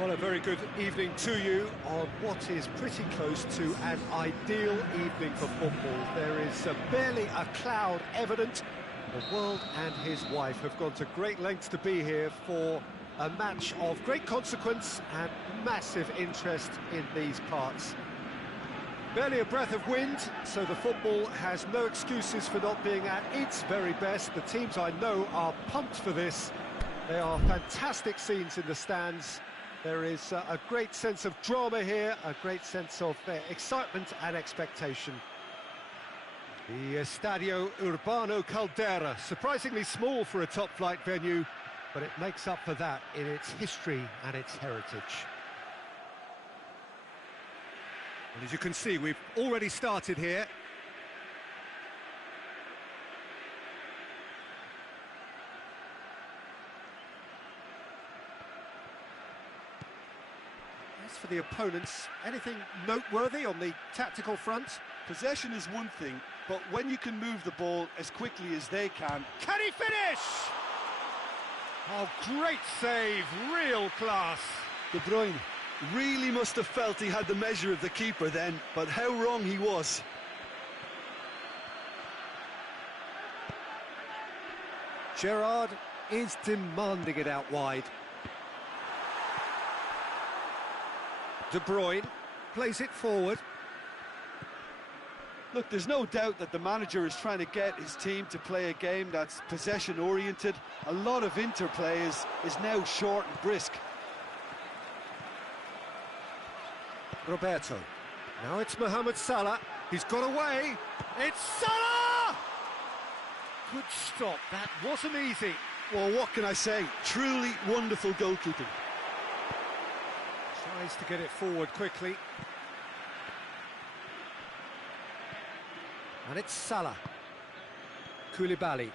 Well, a very good evening to you on what is pretty close to an ideal evening for football. There is barely a cloud evident. The world and his wife have gone to great lengths to be here for a match of great consequence and massive interest in these parts. Barely a breath of wind, so the football has no excuses for not being at its very best. The teams I know are pumped for this. There are fantastic scenes in the stands. There is a great sense of drama here, a great sense of excitement and expectation. The Estadio Urbano Caldera, surprisingly small for a top-flight venue, but it makes up for that in its history and its heritage. And as you can see, we've already started here. As for the opponents, anything noteworthy on the tactical front? Possession is one thing, but when you can move the ball as quickly as they can he finish? Oh, great save, real class. De Bruyne really must have felt he had the measure of the keeper then, but how wrong he was. Gerrard is demanding it out wide. De Bruyne plays it forward. Look, there's no doubt that the manager is trying to get his team to play a game that's possession-oriented. A lot of interplay is now short and brisk. Roberto. Now it's Mohamed Salah. He's got away. It's Salah! Good stop. That wasn't easy. Well, what can I say? Truly wonderful goalkeeping. Tries to get it forward quickly. And it's Salah. Koulibaly.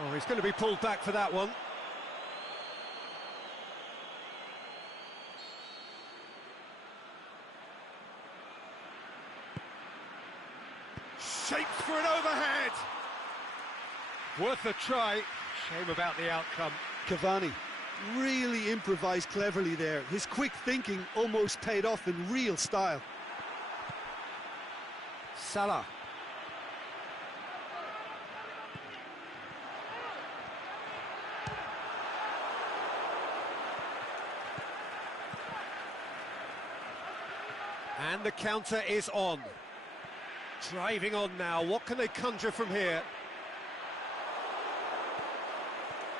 Oh, he's going to be pulled back for that one. Shapes for an overhead. Worth a try. Shame about the outcome. Cavani really improvised cleverly there. His quick thinking almost paid off in real style. Salah. And the counter is on. Driving on now. What can they conjure from here?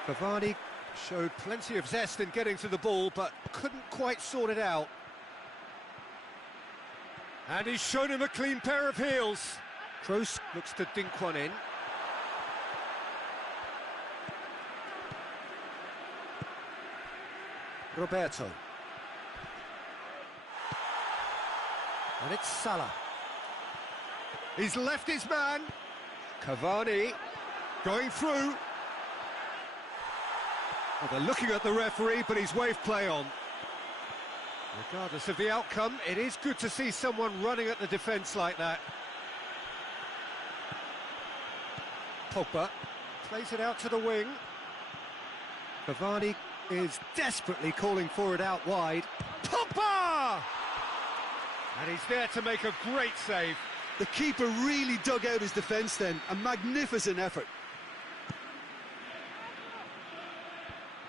Cavani showed plenty of zest in getting to the ball, but couldn't quite sort it out. And he's shown him a clean pair of heels. Kroos looks to dink one in. Roberto. And it's Salah. He's left his man. Cavani going through. Well, they're looking at the referee, but he's waved play on. Regardless of the outcome, it is good to see someone running at the defence like that. Pogba plays it out to the wing. Cavani is desperately calling for it out wide. Pogba! And he's there to make a great save. The keeper really dug out his defence then. A magnificent effort.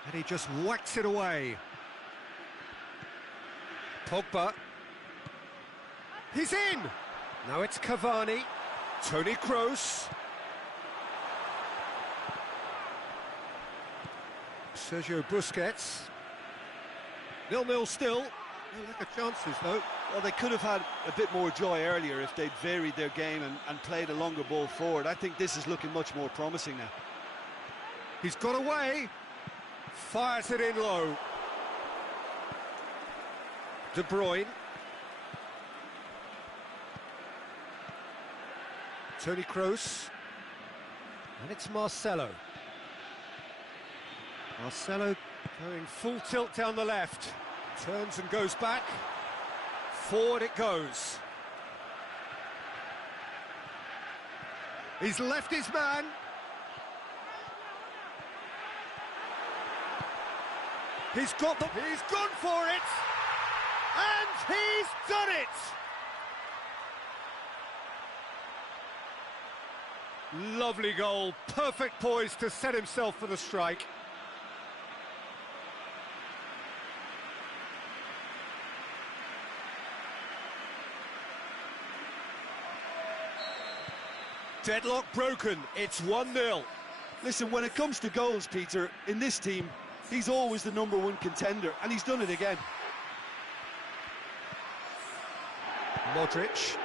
And he just whacks it away. Pogba. He's in! Now it's Cavani. Toni Kroos. Sergio Busquets. 0-0 still. No lack of chances, though. Well, they could have had a bit more joy earlier if they'd varied their game and played a longer ball forward. I think this is looking much more promising now. He's got away. Fires it in low. De Bruyne. Toni Kroos. And it's Marcelo. Marcelo going full tilt down the left. Turns and goes back. Forward it goes. He's left his man. He's got them. He's gone for it. And he's done it. Lovely goal. Perfect poise to set himself for the strike. Deadlock broken. It's 1-0. Listen, when it comes to goals, Peter, in this team, he's always the #1 contender, and he's done it again. Modric.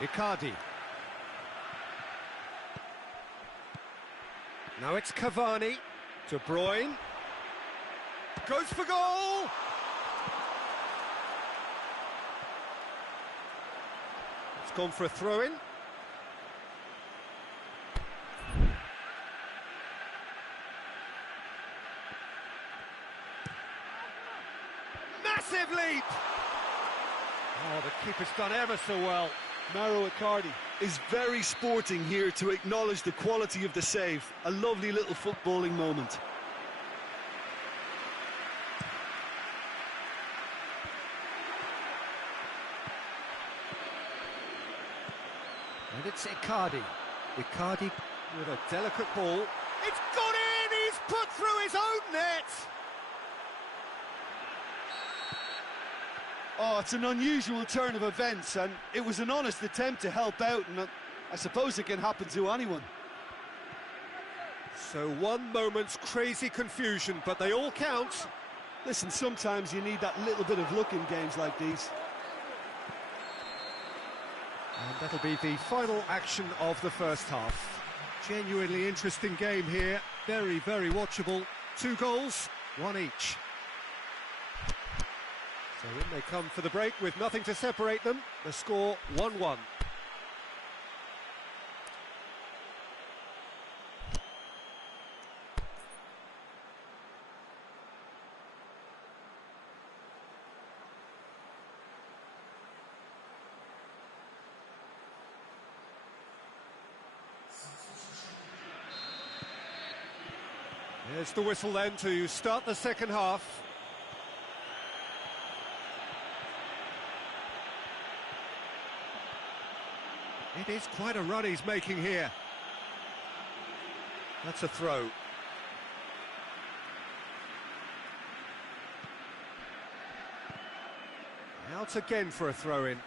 Icardi. Now it's Cavani. De Bruyne. Goes for goal! It's gone for a throw-in. Massive leap! Oh, the keeper's done ever so well. Mauro Icardi is very sporting here to acknowledge the quality of the save. A lovely little footballing moment. And it's Icardi. Icardi with a delicate ball. It's gone in! He's put through his own net! Oh, it's an unusual turn of events, and it was an honest attempt to help out, and I suppose it can happen to anyone. So one moment's crazy confusion, but they all count. Listen, sometimes you need that little bit of luck in games like these. And that'll be the final action of the first half. Genuinely interesting game here. Very, very watchable. 2 goals, 1 each. So in they come for the break with nothing to separate them. The score 1-1. There's the whistle then to start the second half. It is quite a run he's making here. That's a throw. Out again for a throw-in.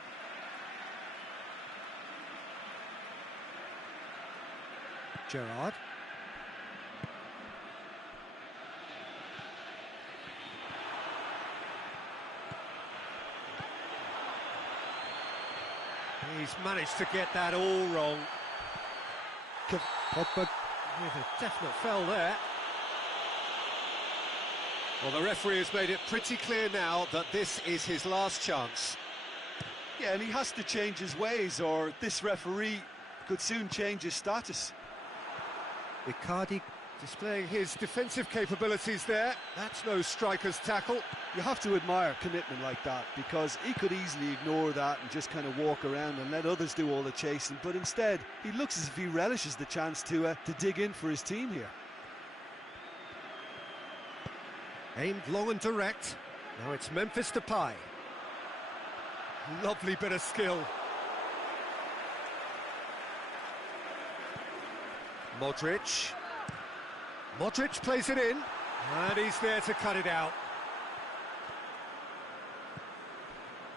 Gerrard. He's managed to get that all wrong. Pogba with a definite foul there. Well, the referee has made it pretty clear now that this is his last chance. Yeah, and he has to change his ways, or this referee could soon change his status. Icardi displaying his defensive capabilities there. That's no striker's tackle. You have to admire commitment like that, because he could easily ignore that and just kind of walk around and let others do all the chasing, but instead he looks as if he relishes the chance to dig in for his team here. Aimed long and direct. Now it's Memphis Depay. Lovely bit of skill. Modric. Modric plays it in, and he's there to cut it out.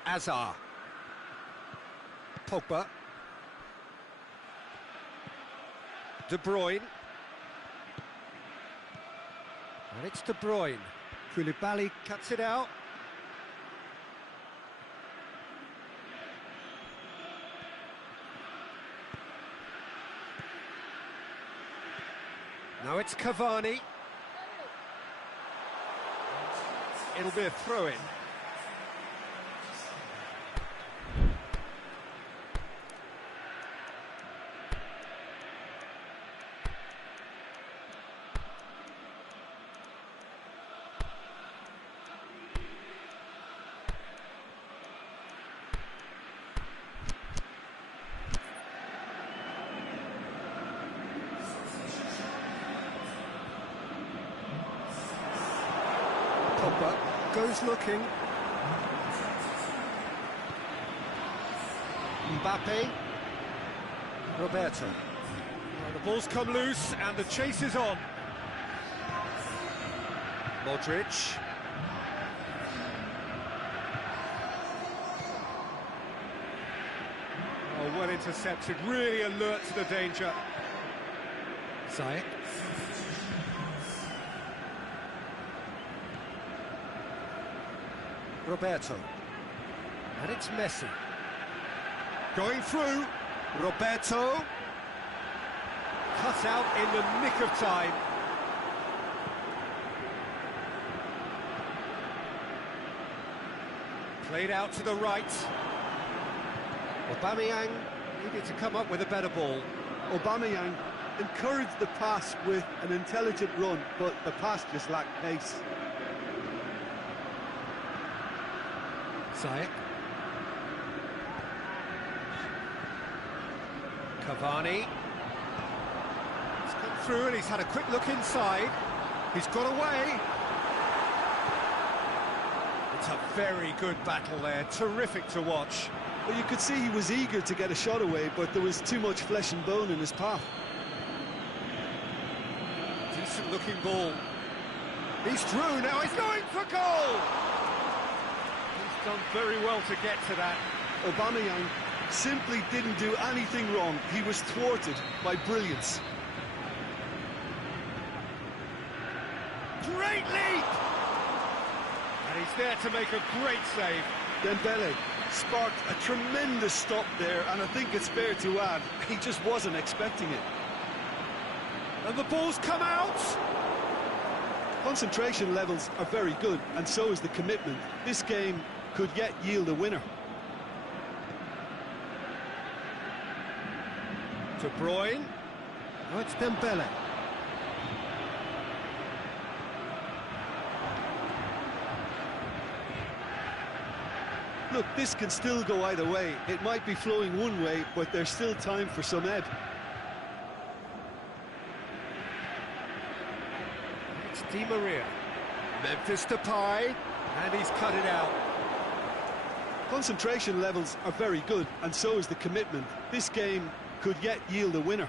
Azar. Pogba. De Bruyne. And it's De Bruyne. Koulibaly cuts it out. Now it's Cavani. It'll be a throw-in. Pogba goes looking. Mbappe. Roberto. Well, the ball's come loose and the chase is on. Modric. Oh, well intercepted, really alert to the danger. Ziyech. Roberto. And it's Messi. Going through. Roberto. Cut out in the nick of time. Played out to the right. Aubameyang needed to come up with a better ball. Aubameyang encouraged the pass with an intelligent run, but the pass just lacked pace. Ziyech. Cavani. He's come through and he's had a quick look inside. He's got away. It's a very good battle there, terrific to watch. Well, you could see he was eager to get a shot away, but there was too much flesh and bone in his path. Decent looking ball. He's through, now he's going for goal! He's done very well to get to that. Aubameyang simply didn't do anything wrong. He was thwarted by brilliance. Great leap! And he's there to make a great save. Dembele sparked a tremendous stop there, and I think it's fair to add, he just wasn't expecting it. And the ball's come out! Concentration levels are very good, and so is the commitment. This game could yet yield a winner. De Bruyne. Oh, it's Dembele. Look, this can still go either way. It might be flowing one way, but there's still time for some ebb. It's Di Maria. Memphis Depay, and he's cut it out. Concentration levels are very good, and so is the commitment. This game could yet yield a winner.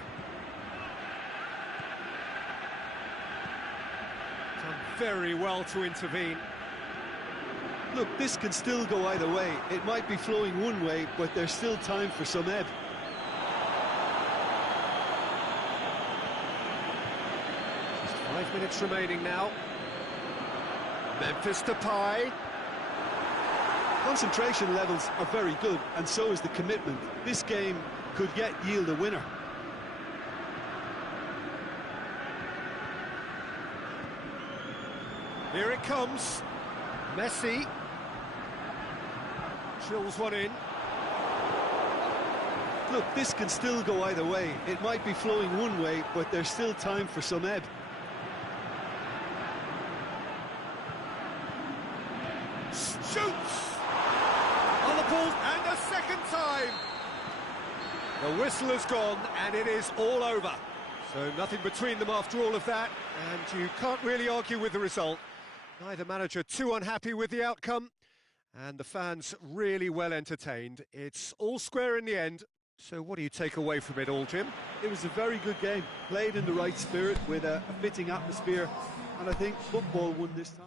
Done very well to intervene. Look, this can still go either way. It might be flowing one way, but there's still time for some ebb. Just 5 minutes remaining now. Memphis Depay. Concentration levels are very good, and so is the commitment. This game could yet yield a winner. Here it comes. Messi. Drills one in. Look, this can still go either way. It might be flowing one way, but there's still time for some ebb. Shoots! On the ball, and a second time! The whistle has gone, and it is all over. So nothing between them after all of that, and you can't really argue with the result. Neither manager too unhappy with the outcome, and the fans really well entertained. It's all square in the end. So what do you take away from it all, Jim? It was a very good game, played in the right spirit with a fitting atmosphere, and I think football won this time.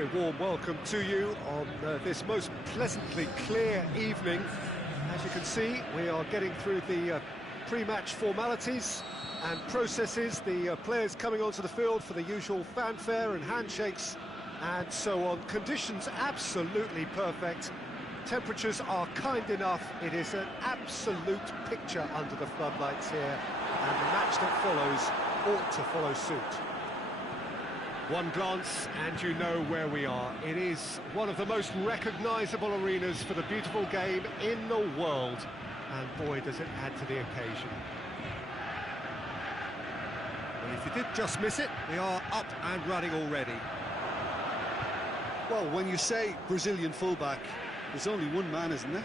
very warm welcome to you on this most pleasantly clear evening. As you can see, we are getting through the pre-match formalities and processes, the players coming onto the field for the usual fanfare and handshakes and so on. Conditions absolutely perfect. Temperatures are kind enough. It is an absolute picture under the floodlights here, and the match that follows ought to follow suit. One glance and you know where we are. It is one of the most recognisable arenas for the beautiful game in the world, and boy does it add to the occasion. Well, if you did just miss it, we are up and running already. Well, when you say Brazilian fullback, there's only one man, isn't there?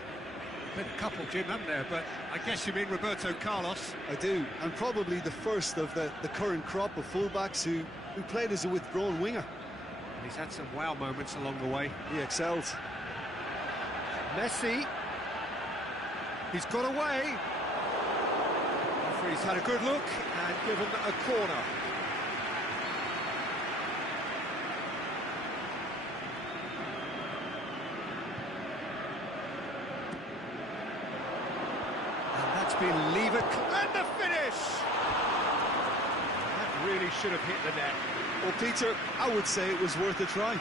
Been a couple, Jim, haven't there? But I guess you mean Roberto Carlos. I do, and probably the first of the current crop of fullbacks who played as a withdrawn winger. And he's had some wow moments along the way. He excels. Messi. He's got away. Referee's had a good look and given a corner. And that's been levered. And the finish! That really should have hit the net. Well, Peter, I would say it was worth a try.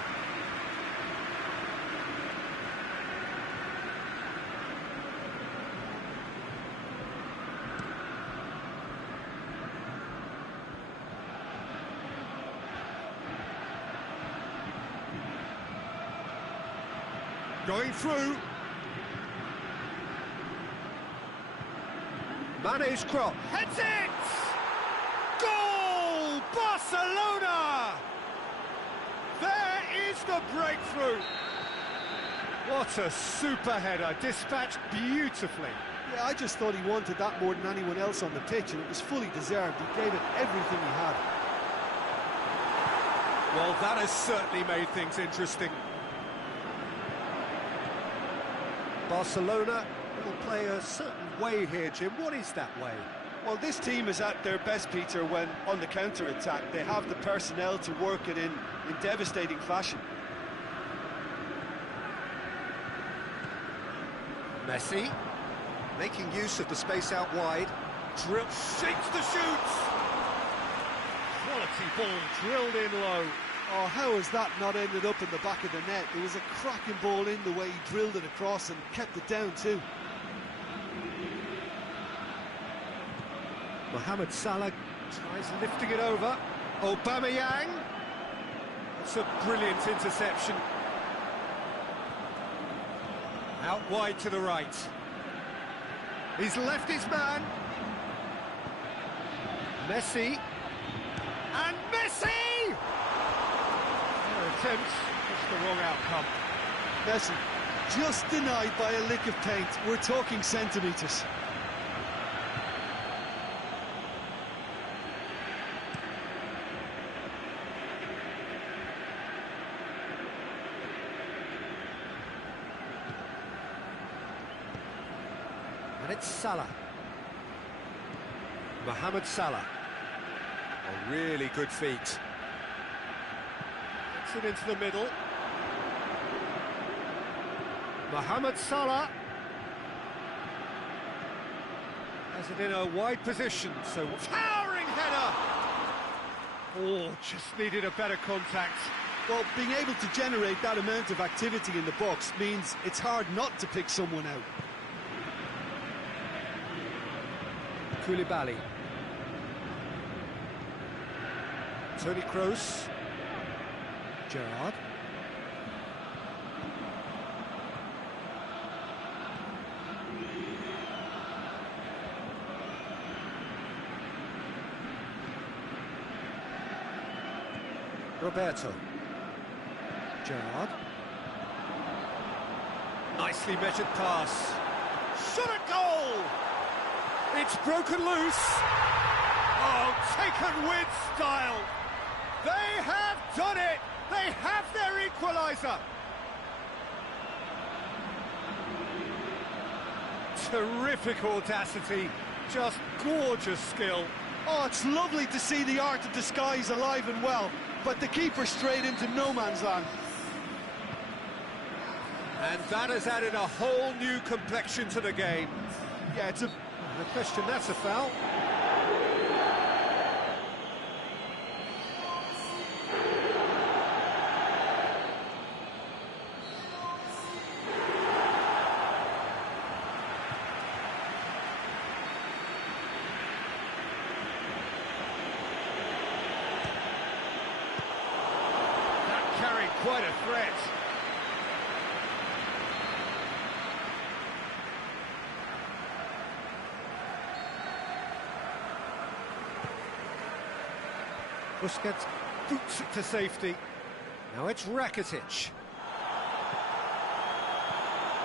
Going through. Mane's cross. Heads it! Goal! Barcelona! There is the breakthrough. What a super header, dispatched beautifully. Yeah, I just thought he wanted that more than anyone else on the pitch, and it was fully deserved. He gave it everything he had. Well, that has certainly made things interesting. Barcelona will play a certain way here, Jim. What is that way? Well, this team is at their best, Peter, when on the counter-attack. They have the personnel to work it in devastating fashion. Messi, making use of the space out wide. Drill, shakes the shoot! Quality ball drilled in low. Oh, how has that not ended up in the back of the net? It was a cracking ball in the way he drilled it across and kept it down too. Mohamed Salah tries lifting it over. Aubameyang. It's a brilliant interception. Out wide to the right. He's left his man. Messi. And Messi! Attempt, just the wrong outcome. Messi, just denied by a lick of paint. We're talking centimetres. And it's Salah. Mohamed Salah. A really good feat. It into the middle. Mohamed Salah has it in a wide position, so towering header! Oh, just needed a better contact. Well, being able to generate that amount of activity in the box means it's hard not to pick someone out. Koulibaly. Toni Kroos. Gerrard. Roberto. Gerrard. Nicely measured pass. Shot at goal! It's broken loose. Oh, taken with style. They have done it. They have their equaliser. Terrific audacity, just gorgeous skill. Oh, it's lovely to see the art of disguise alive and well, but the keeper straight into no man's land. And that has added a whole new complexion to the game. Yeah, it's a... No question, that's a foul. That carried quite a threat. Busquets boots it to safety. Now it's Rakitic.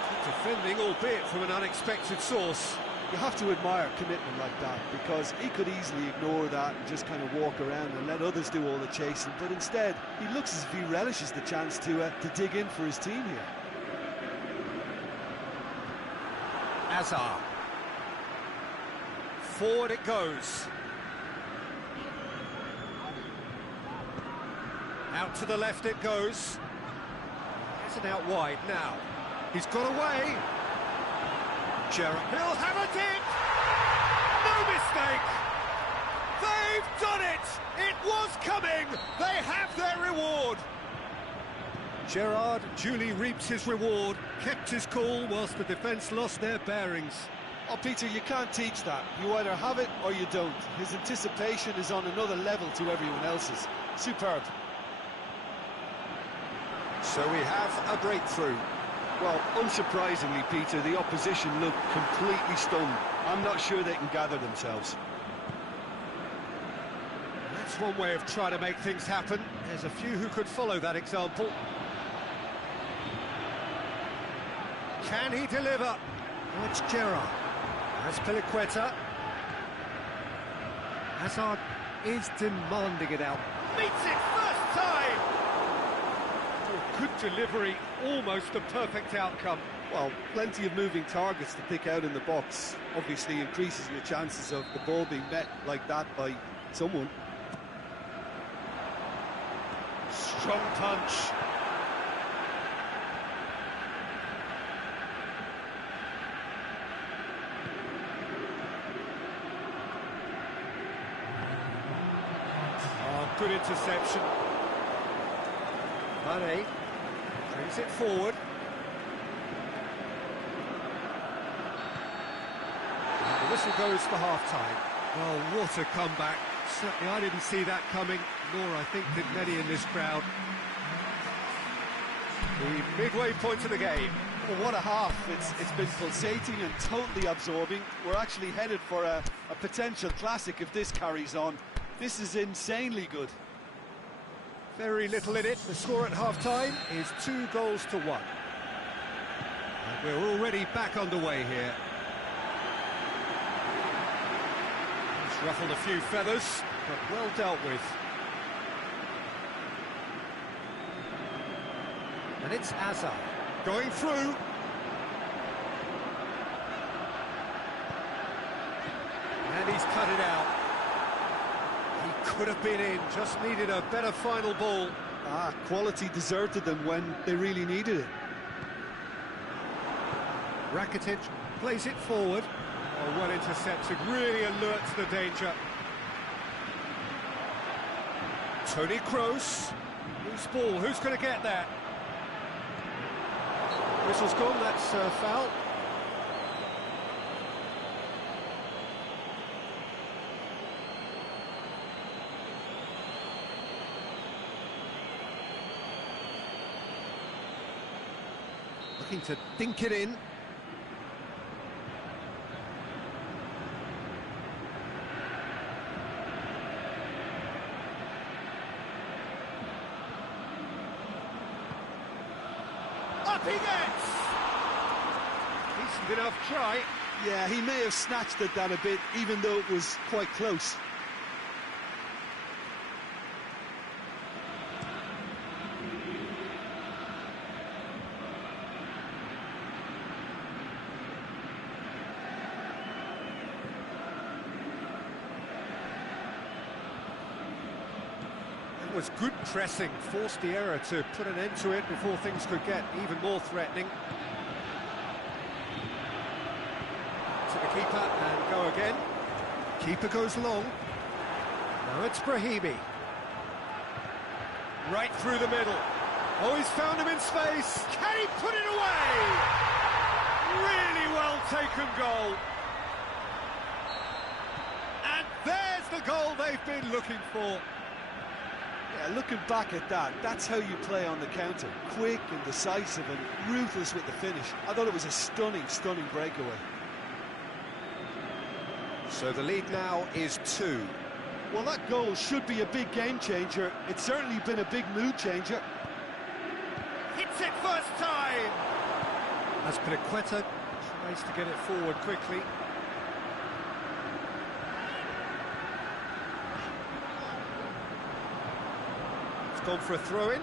Good defending, albeit from an unexpected source. You have to admire commitment like that, because he could easily ignore that and just kind of walk around and let others do all the chasing, but instead he looks as if he relishes the chance to dig in for his team here. Hazard. Forward it goes. Out to the left it goes. Has it out wide now. He's got away. Gerrard. He'll have a dip. No mistake. They've done it. It was coming. They have their reward. Gerrard duly reaps his reward. Kept his cool whilst the defence lost their bearings. Oh, Peter, you can't teach that. You either have it or you don't. His anticipation is on another level to everyone else's. Superb. So we have a breakthrough. Well, unsurprisingly, Peter, the opposition look completely stunned. I'm not sure they can gather themselves. That's one way of trying to make things happen. There's a few who could follow that example. Can he deliver? Oh, it's Gerrard. That's Piliqueta. Hazard is demanding it out. Meets it first time! Good delivery, almost a perfect outcome. Well, plenty of moving targets to pick out in the box. Obviously increases your chances of the ball being met like that by someone. Strong punch. Oh, good interception. Mane brings it forward. And the whistle goes for half-time. Well, what a comeback. Certainly I didn't see that coming, nor I think did many in this crowd. The midway point of the game. Well, what a half. It's been pulsating and totally absorbing. We're actually headed for a potential classic if this carries on. This is insanely good. Very little in it. The score at half-time is 2-1. And we're already back underway here. He's ruffled a few feathers, but well dealt with. And it's Hazard going through. And he's cut it out. He could have been in, just needed a better final ball. Quality deserted them when they really needed it. Rakitic plays it forward. Oh, well intercepted, really alerts the danger. Toni Kroos. Loose ball, who's going to get that? Whistle's gone, that's foul. Looking to dink it in. Up he gets! Decent enough try. Yeah, he may have snatched at that a bit, even though it was quite close. That was good pressing, forced the error to put an end to it before things could get even more threatening. To the keeper and go again. Keeper goes long. Now it's Brahimi. Right through the middle. Oh, he's found him in space. Can he put it away? Really well taken goal. And there's the goal they've been looking for. Yeah, looking back at that, that's how you play on the counter. Quick and decisive and ruthless with the finish. I thought it was a stunning, stunning breakaway. So the lead now is 2. Well, that goal should be a big game changer. It's certainly been a big mood changer. Hits it first time! As Pinaqueta tries to get it forward quickly. It's gone for a throw-in.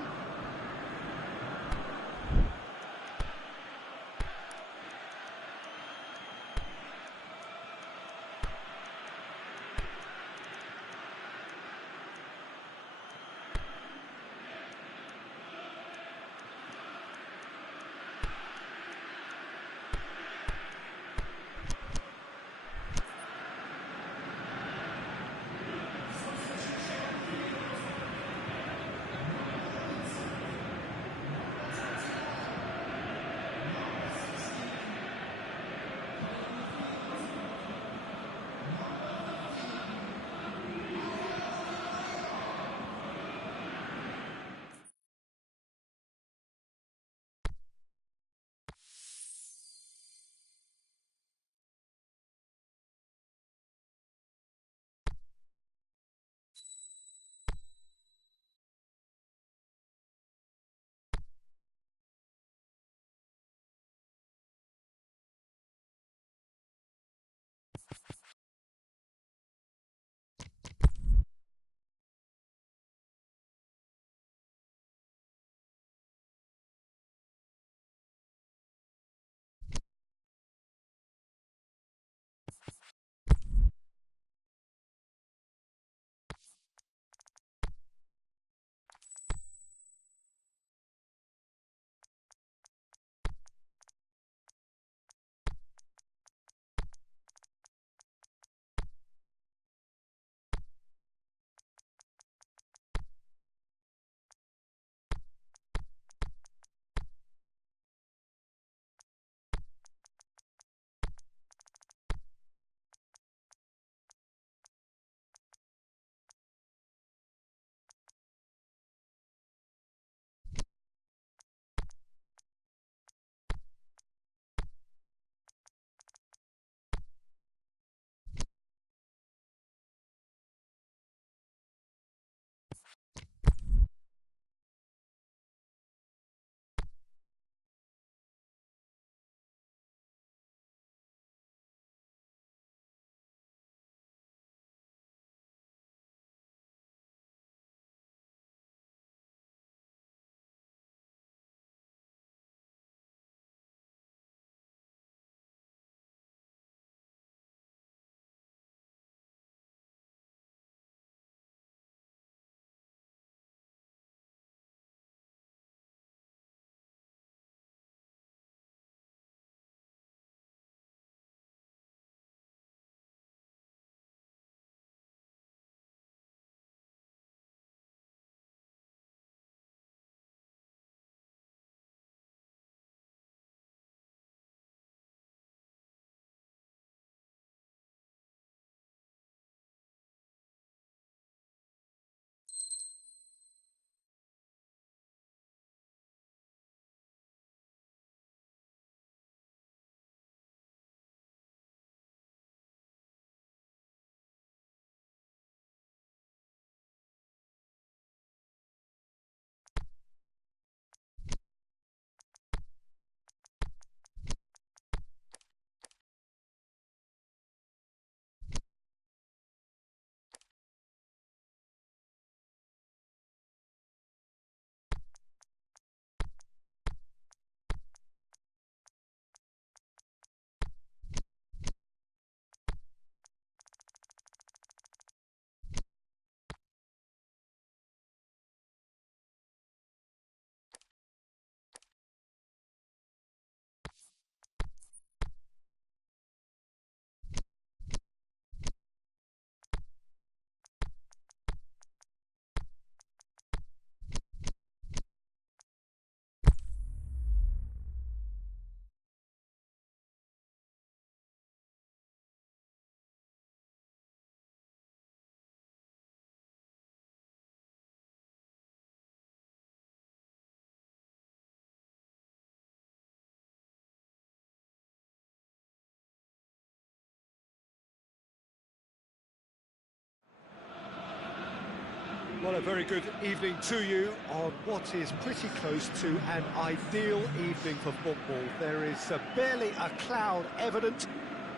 Well, a very good evening to you on what is pretty close to an ideal evening for football. There is barely a cloud evident.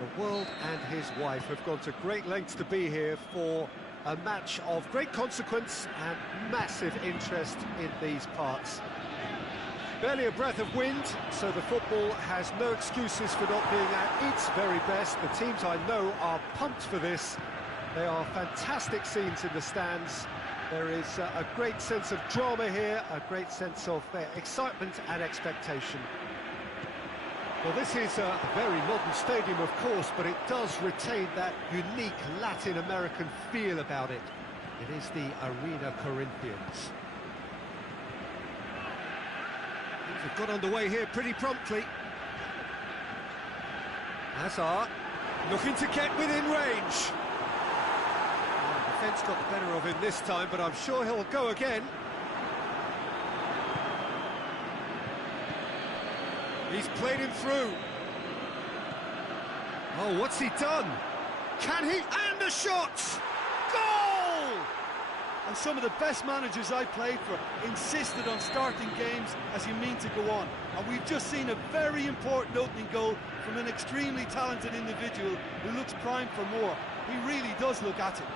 The world and his wife have gone to great lengths to be here for a match of great consequence and massive interest in these parts. Barely a breath of wind, so the football has no excuses for not being at its very best. The teams I know are pumped for this. They are fantastic scenes in the stands. There is a great sense of drama here, a great sense of excitement and expectation. Well, this is a very modern stadium, of course, but it does retain that unique Latin American feel about it. It is the Arena Corinthians. Things have got underway here pretty promptly. Hazard looking to get within range. Defence got the better of him this time, but I'm sure he'll go again. He's played him through. Oh, what's he done? Can he? And a shot! Goal! And some of the best managers I played for insisted on starting games as you mean to go on. And we've just seen a very important opening goal from an extremely talented individual who looks primed for more. He really does look at it.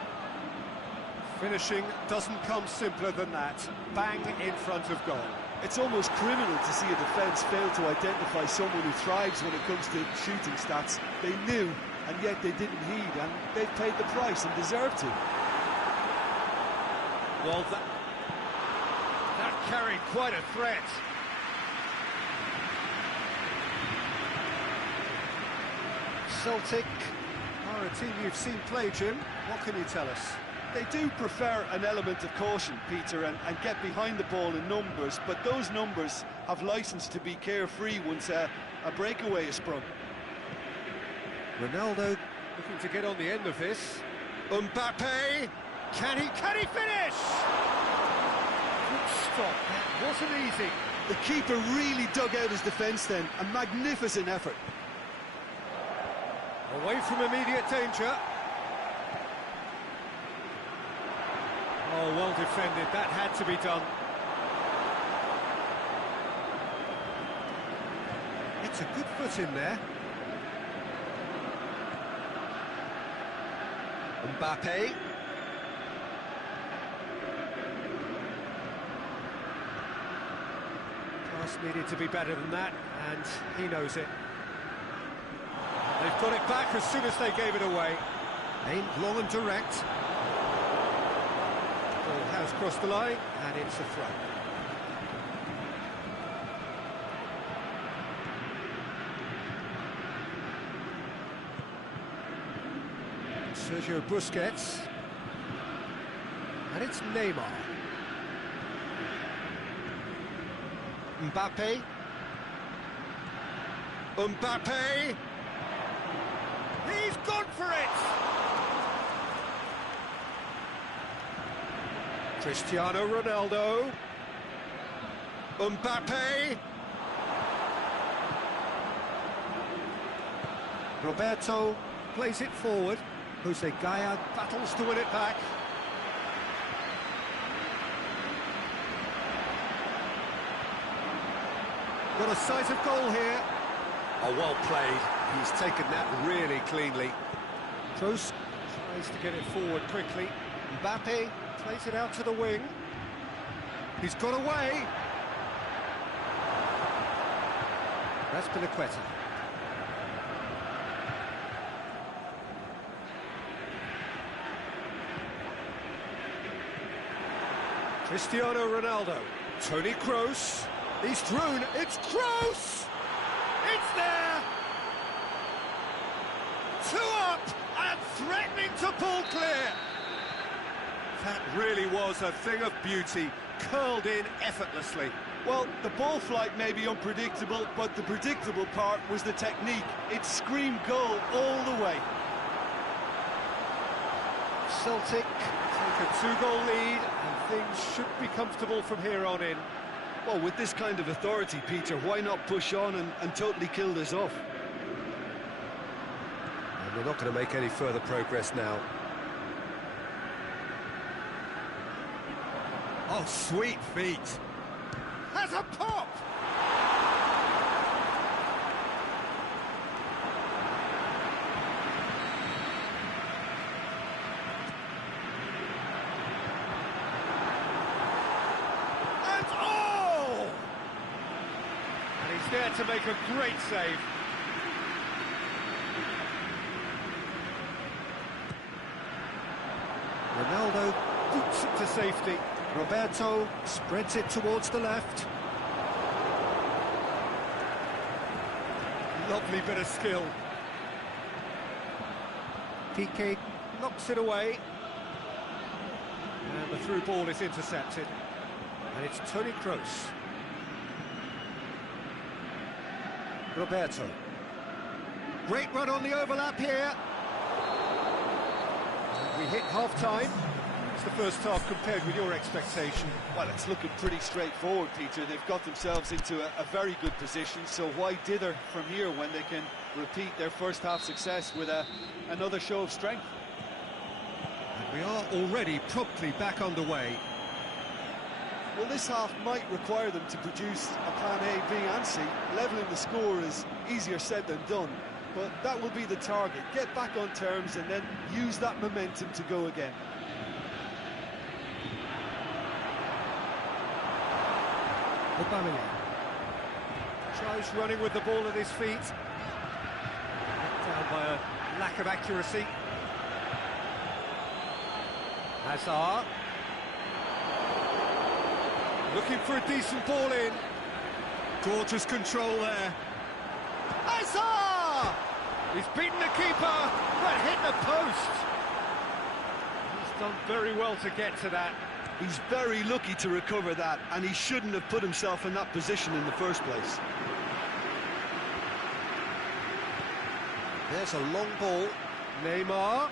Finishing doesn't come simpler than that. Bang in front of goal. It's almost criminal to see a defence fail to identify someone who thrives when it comes to shooting stats. They knew, and yet they didn't heed, and they've paid the price and deserve to. Well, that carried quite a threat. Celtic are a team you've seen play, Jim. What can you tell us? They do prefer an element of caution, Peter, and get behind the ball in numbers, but those numbers have licence to be carefree once a breakaway is sprung. Ronaldo looking to get on the end of this. Mbappe, can he finish? Good stop, that wasn't easy. The keeper really dug out his defence then, a magnificent effort. Away from immediate danger. Oh, well defended, that had to be done. It's a good foot in there. Mbappe. Pass needed to be better than that, and he knows it. They've got it back as soon as they gave it away. Aimed long and direct. Ball has crossed the line, and it's a throw. Sergio Busquets. And it's Neymar. Mbappe. Mbappe! He's gone for it! Cristiano Ronaldo. Mbappe. Roberto plays it forward. Jose Gaya battles to win it back. Got a sight of goal here. Oh, well played. He's taken that really cleanly. Kroos tries to get it forward quickly. Mbappe plays it out to the wing. He's got away. That's Pinaqueta. Cristiano Ronaldo. Toni Kroos. He's through. It's Kroos! It's there! 2 up and threatening to pull clear. That really was a thing of beauty, curled in effortlessly. Well, the ball flight may be unpredictable, but the predictable part was the technique. It screamed goal all the way. Celtic take a 2-goal lead, and things should be comfortable from here on in. Well, with this kind of authority, Peter, why not push on and totally kill this off? And they're not going to make any further progress now. Oh, sweet feet. Has a pop! And oh! And he's there to make a great save. Ronaldo boots it to safety. Roberto spreads it towards the left. Lovely bit of skill. Piqué knocks it away. And the through ball is intercepted. And it's Toni Kroos. Roberto. Great run on the overlap here. We hit half-time. It's the first half compared with your expectation. Well, it's looking pretty straightforward, Peter. They've got themselves into a very good position, so why dither from here when they can repeat their first half success with another show of strength? And we are already promptly back underway. Well, this half might require them to produce a plan A, B and C. Levelling the score is easier said than done, but that will be the target. Get back on terms and then use that momentum to go again. Aubameyang tries running with the ball at his feet. Knocked down by a lack of accuracy. Hazard. Looking for a decent ball in. Gorgeous control there. Hazard! He's beaten the keeper, but hit the post. He's done very well to get to that. He's very lucky to recover that, and he shouldn't have put himself in that position in the first place. There's a long ball. Neymar.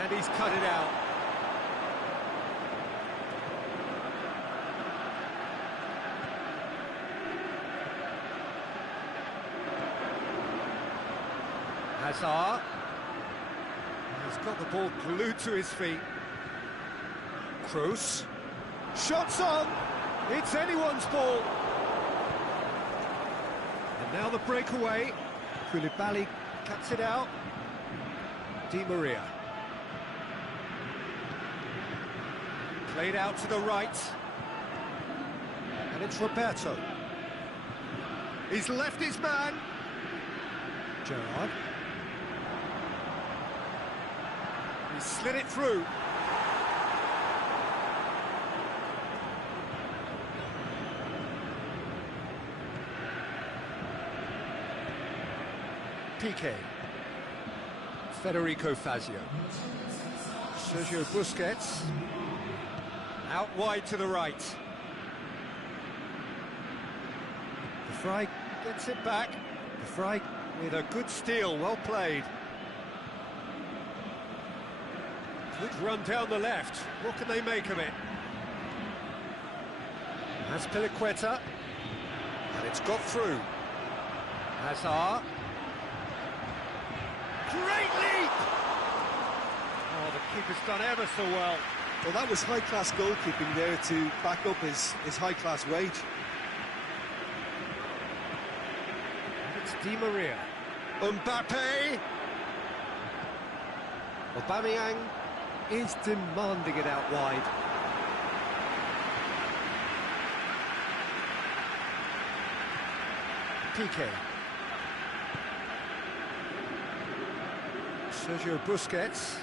And he's cut it out. Hazard. He's got the ball glued to his feet. Kroos. Shots on! It's anyone's ball! And now the breakaway. Koulibaly cuts it out. Di Maria. Played out to the right. And it's Roberto. He's left his man. Gerrard. He slid it through. Piqué. Federico Fazio. Sergio Busquets. Out wide to the right. De Vrij gets it back. De Vrij with a good steal, well played. Good run down the left. What can they make of it? That's Piliqueta. And it's got through. Hazard. Great leap! Oh, the keeper's done ever so well. Well, that was high-class goalkeeping there to back up his high-class wage. And it's Di Maria. Mbappe! Aubameyang is demanding it out wide. Piqué. Sergio Busquets.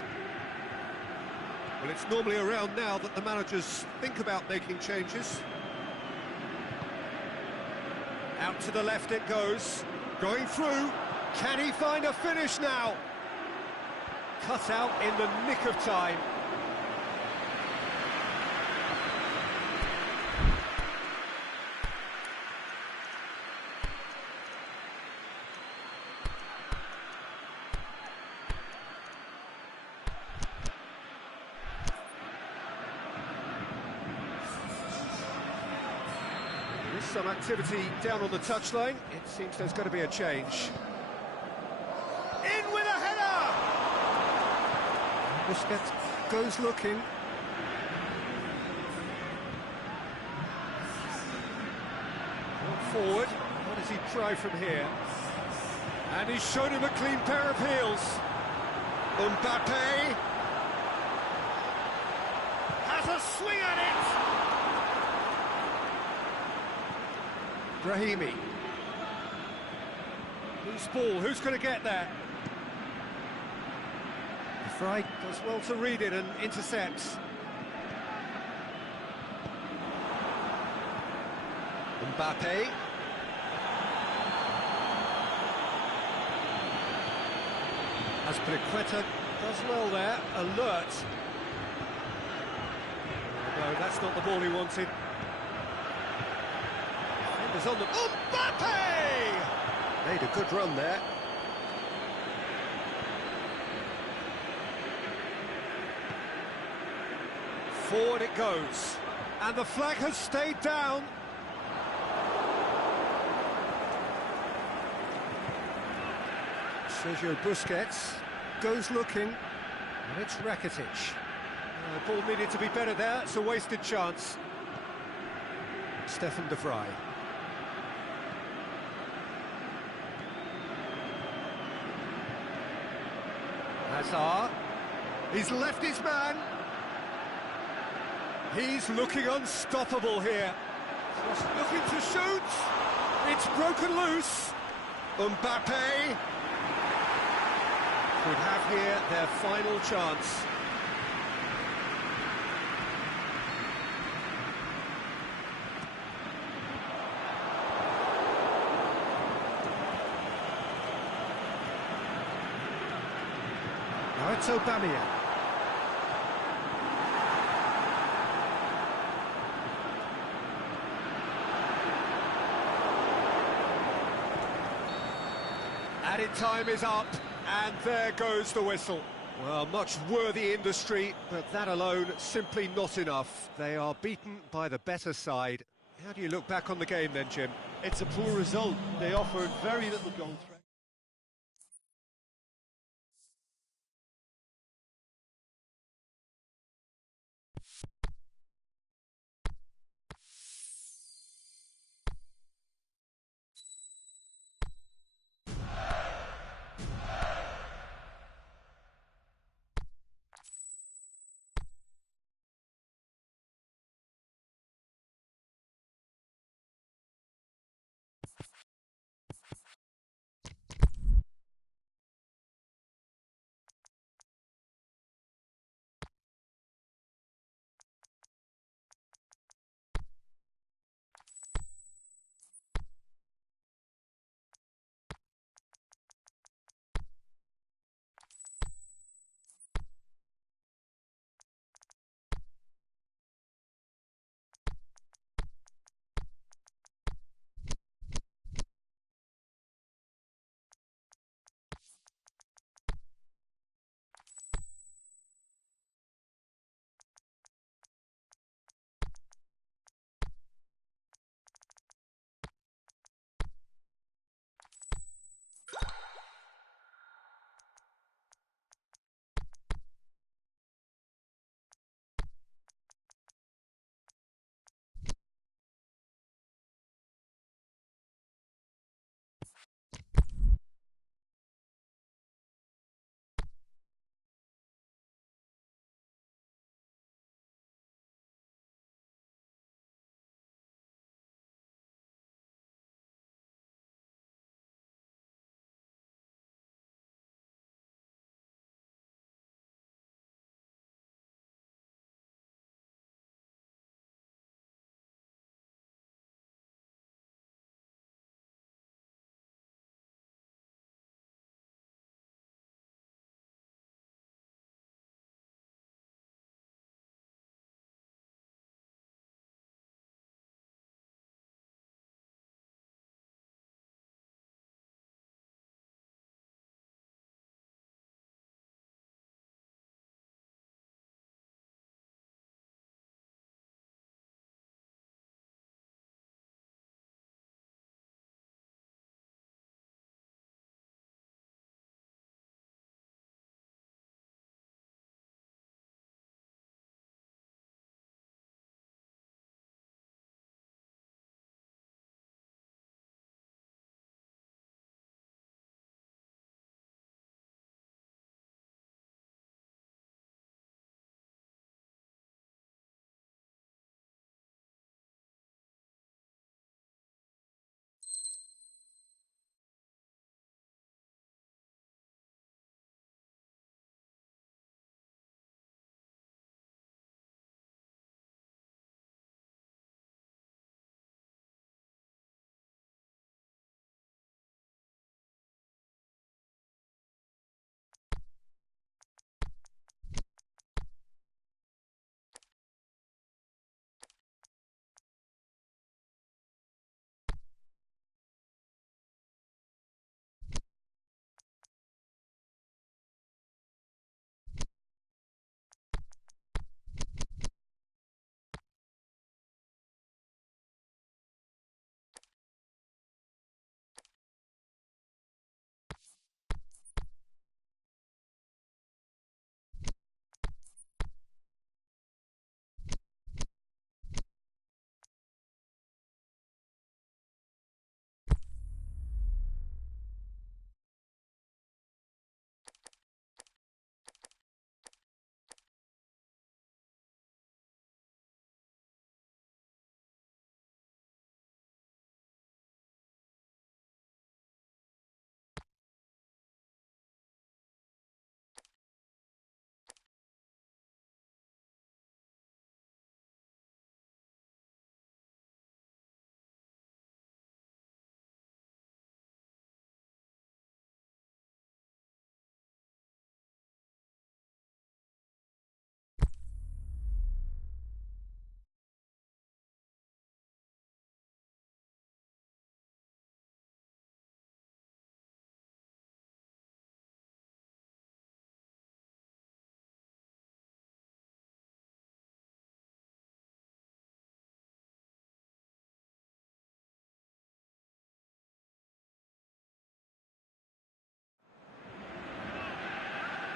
Well, it's normally around now that the managers think about making changes. Out to the left it goes. Going through. Can he find a finish now? Cut out in the nick of time. Some activity down on the touchline. It seems there's going to be a change. In with a header! Busquets goes looking. Forward, what does he try from here? And he's shown him a clean pair of heels. Mbappe has a swing at it. Brahimi. Loose ball, who's going to get there? Fry does well to read it and intercepts. Mbappe. Azpilicueta does well there, alert. No, that's not the ball he wanted. Defenders on the... Mbappe! Made a good run there. Forward it goes. And the flag has stayed down. Sergio Busquets goes looking, and it's Rakitic. The ball needed to be better there, it's a wasted chance. Stefan de Vrij. Hazard, he's left his man. He's looking unstoppable here. Just looking to shoot. It's broken loose. Mbappe could have here their final chance. Now it's Aubameyang. Added time is up, and there goes the whistle. Well, much worthy industry, but that alone simply not enough. They are beaten by the better side. How do you look back on the game then, Jim? It's a poor result. They offered very little goal threat.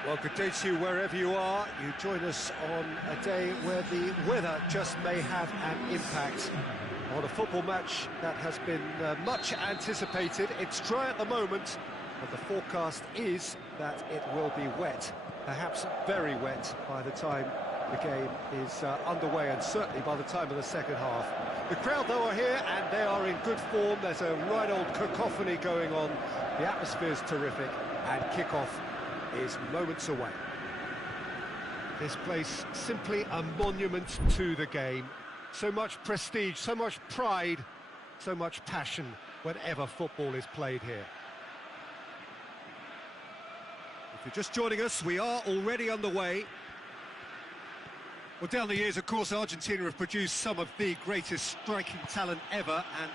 Well, good day to you wherever you are. You join us on a day where the weather just may have an impact on a football match that has been much anticipated. It's dry at the moment, but the forecast is that it will be wet, perhaps very wet by the time the game is underway, and certainly by the time of the second half. The crowd, though, are here, and they are in good form. There's a right old cacophony going on. The atmosphere's terrific, and kickoff is moments away. This place simply a monument to the game. So much prestige, so much pride, so much passion whenever football is played here. If you're just joining us, we are already underway. Well, down the years, of course, Argentina have produced some of the greatest striking talent ever, and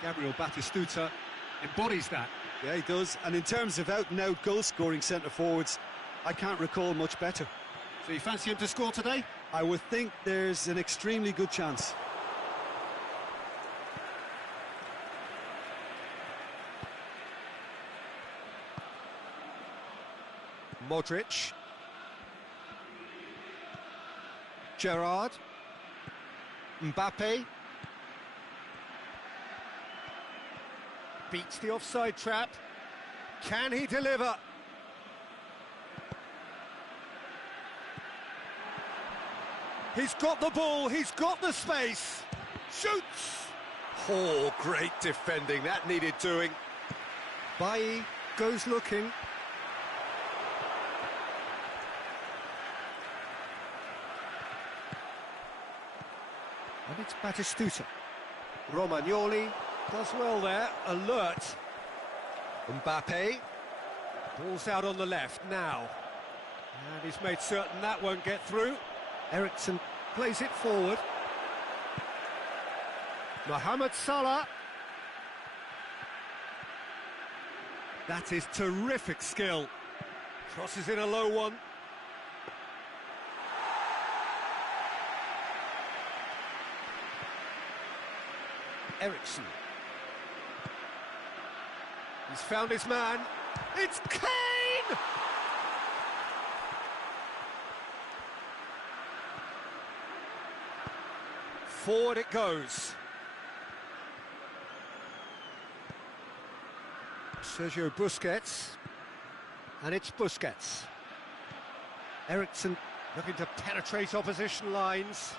Gabriel Batistuta embodies that. Yeah, he does. And in terms of out-and-out goal-scoring centre-forwards, I can't recall much better. So you fancy him to score today? I would think there's an extremely good chance. Modric. Gerrard. Mbappe. Beats the offside trap. Can he deliver? He's got the ball, he's got the space. Shoots! Oh, great defending, that needed doing. Bailly goes looking. And it's Batistuta. Romagnoli does well there, alert. Mbappe, ball's out on the left now. And he's made certain that won't get through. Ericsson plays it forward. Mohamed Salah. That is terrific skill. Crosses in a low one. Ericsson. He's found his man. It's Kane! Forward it goes. Sergio Busquets. And it's Busquets. Ericsson looking to penetrate opposition lines.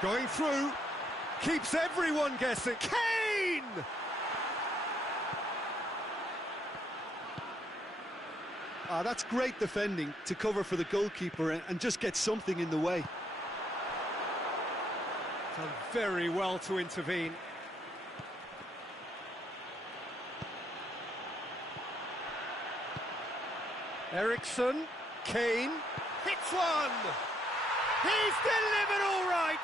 Going through. Keeps everyone guessing. Kane! That's great defending to cover for the goalkeeper and just get something in the way. Done very well to intervene. Ericsson, Kane, hits one! He's delivered all right!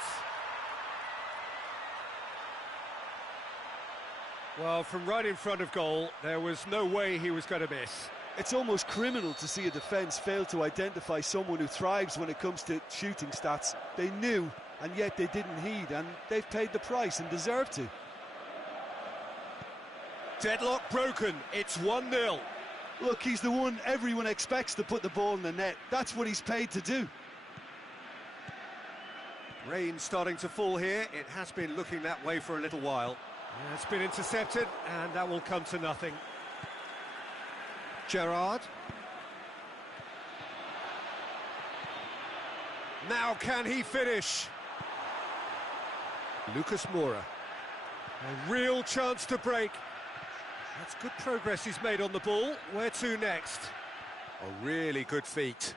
Well, from right in front of goal, there was no way he was going to miss. It's almost criminal to see a defence fail to identify someone who thrives when it comes to shooting stats. They knew, and yet they didn't heed, and they've paid the price and deserve to. Deadlock broken, it's 1-0. Look, he's the one everyone expects to put the ball in the net. That's what he's paid to do. Rain starting to fall here. It has been looking that way for a little while. It's been intercepted, and that will come to nothing. Gerrard. Now can he finish? Lucas Moura. A real chance to break. That's good progress he's made on the ball. Where to next? A really good feat.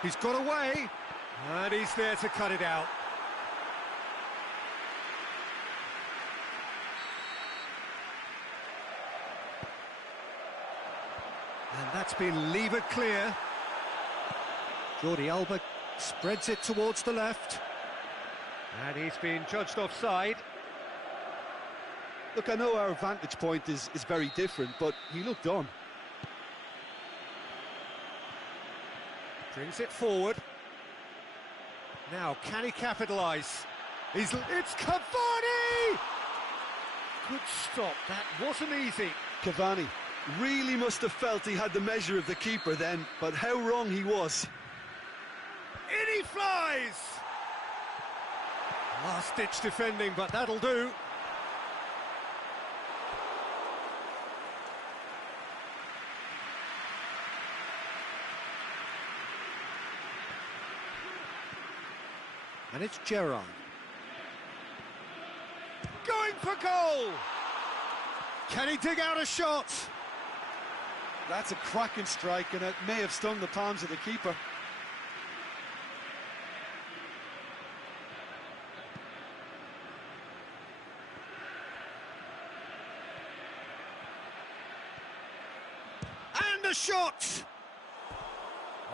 He's got away, and he's there to cut it out. And that's been levered clear. Jordi Alba spreads it towards the left. And he's been judged offside. Look, I know our vantage point is very different, but he looked on. Brings it forward. Now, can he capitalise? It's Cavani! Good stop, that wasn't easy. Cavani, Really must have felt he had the measure of the keeper then, but how wrong he was. In he flies! Last-ditch defending, but that'll do. And it's Gerrard. Going for goal! Can he dig out a shot? That's a cracking strike, and it may have stung the palms of the keeper. And a shot!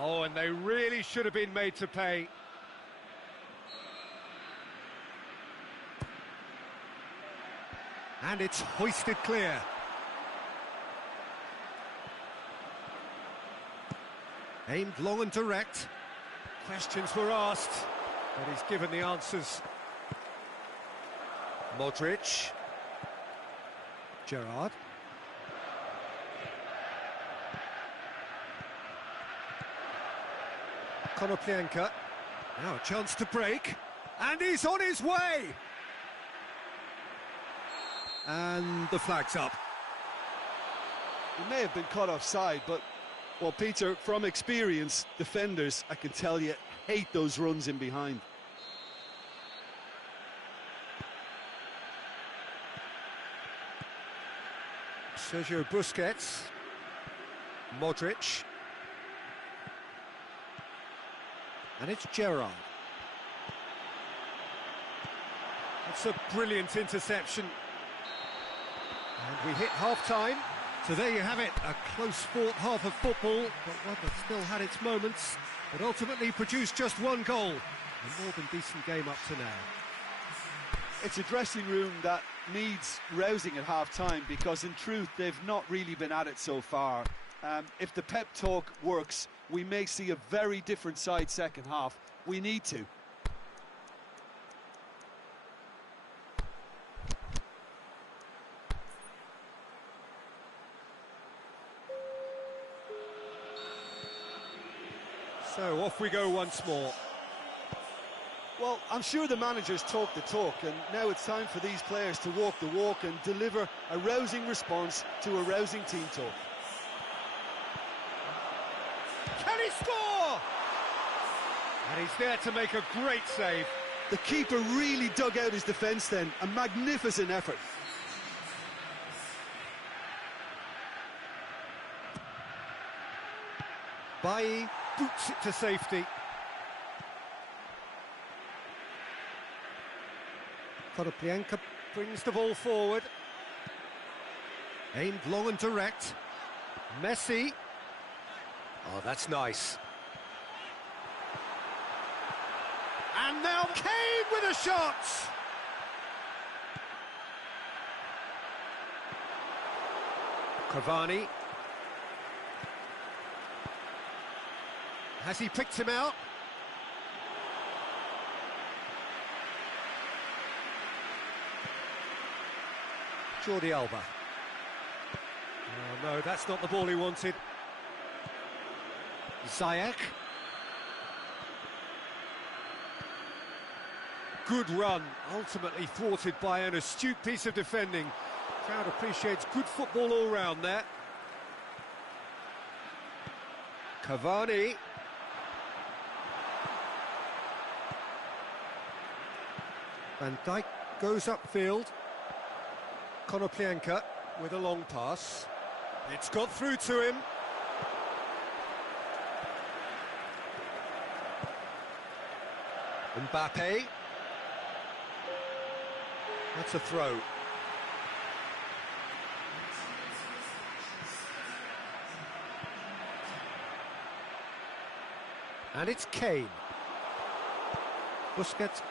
Oh, and they really should have been made to pay. And it's hoisted clear. Aimed long and direct. Questions were asked, but he's given the answers. Modric. Gerrard. Konoplyanka. Now a chance to break. And he's on his way! And the flag's up. He may have been caught offside, but, well, Peter, from experience, defenders, I can tell you, hate those runs in behind. Sergio Busquets. Modric. And it's Gerrard. It's a brilliant interception. And we hit half-time. So there you have it, a close-fought half of football, but one that still had its moments, but ultimately produced just one goal. A more than decent game up to now. It's a dressing room that needs rousing at half-time, because in truth they've not really been at it so far. If the pep talk works, we may see a very different side second half. We need to. So off we go once more. Well, I'm sure the managers talk the talk, and now it's time for these players to walk the walk and deliver a rousing response to a rousing team talk. Can he score? And he's there to make a great save. The keeper really dug out his defence then, a magnificent effort. Bailly boots it to safety. Konoplyanka brings the ball forward. Aimed long and direct. Messi. Oh, that's nice. And now Kane with a shot! Cavani. Has he picked him out? Jordi Alba. Oh no, that's not the ball he wanted. Ziyech. Good run, ultimately thwarted by an astute piece of defending. Crowd appreciates good football all round there. Cavani. Van Dijk goes upfield. Konoplyanka with a long pass. It's got through to him. Mbappe. That's a throw. And it's Kane. Busquets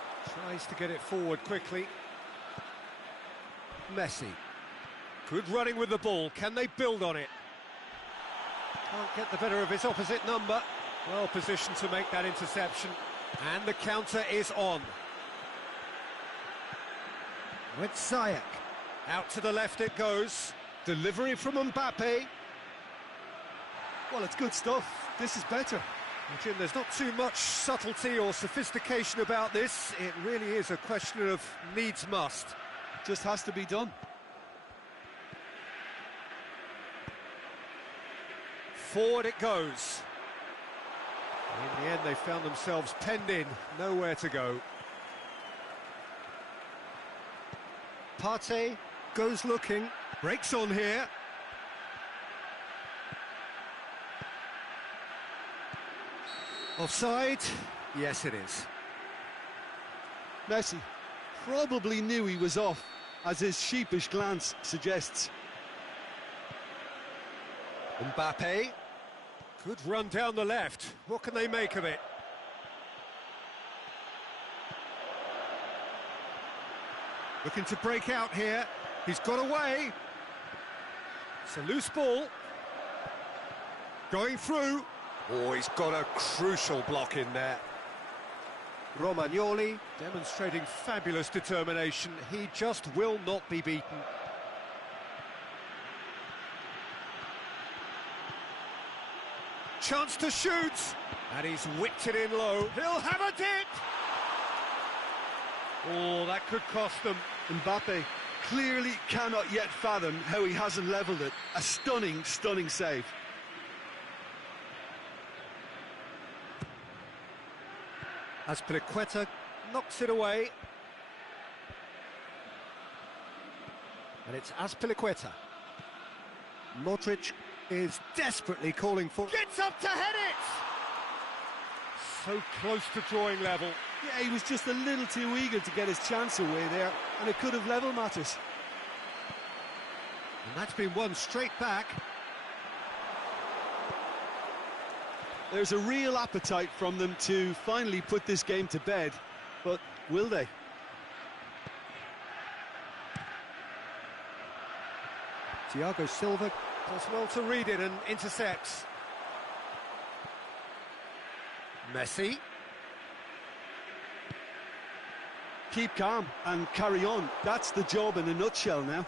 tries to get it forward quickly. Messi. Good running with the ball. Can they build on it? Can't get the better of his opposite number. Well positioned to make that interception. And the counter is on. With Ziyech. Out to the left it goes. Delivery from Mbappe. Well, it's good stuff. This is better. Well, Jim, there's not too much subtlety or sophistication about this. It really is a question of needs must. Just has to be done. Forward it goes. In the end, they found themselves penned in, nowhere to go. Partey goes looking, breaks on here. Offside? Yes, it is. Messi probably knew he was off, as his sheepish glance suggests. Mbappe. Good run down the left. What can they make of it? Looking to break out here. He's got away. It's a loose ball. Going through. Oh, he's got a crucial block in there. Romagnoli demonstrating fabulous determination. He just will not be beaten. Chance to shoot. And he's whipped it in low. He'll have a dip. Oh, that could cost them. Mbappe clearly cannot yet fathom how he hasn't levelled it. A stunning, stunning save. Azpilicueta knocks it away. And it's Azpilicueta. Modric is desperately calling for... Gets up to head it! So close to drawing level. Yeah, he was just a little too eager to get his chance away there, and it could have level matters. And that's been won straight back. There's a real appetite from them to finally put this game to bed, but will they? Thiago Silva does well to read it and intercepts. Messi. Keep calm and carry on. That's the job in a nutshell now.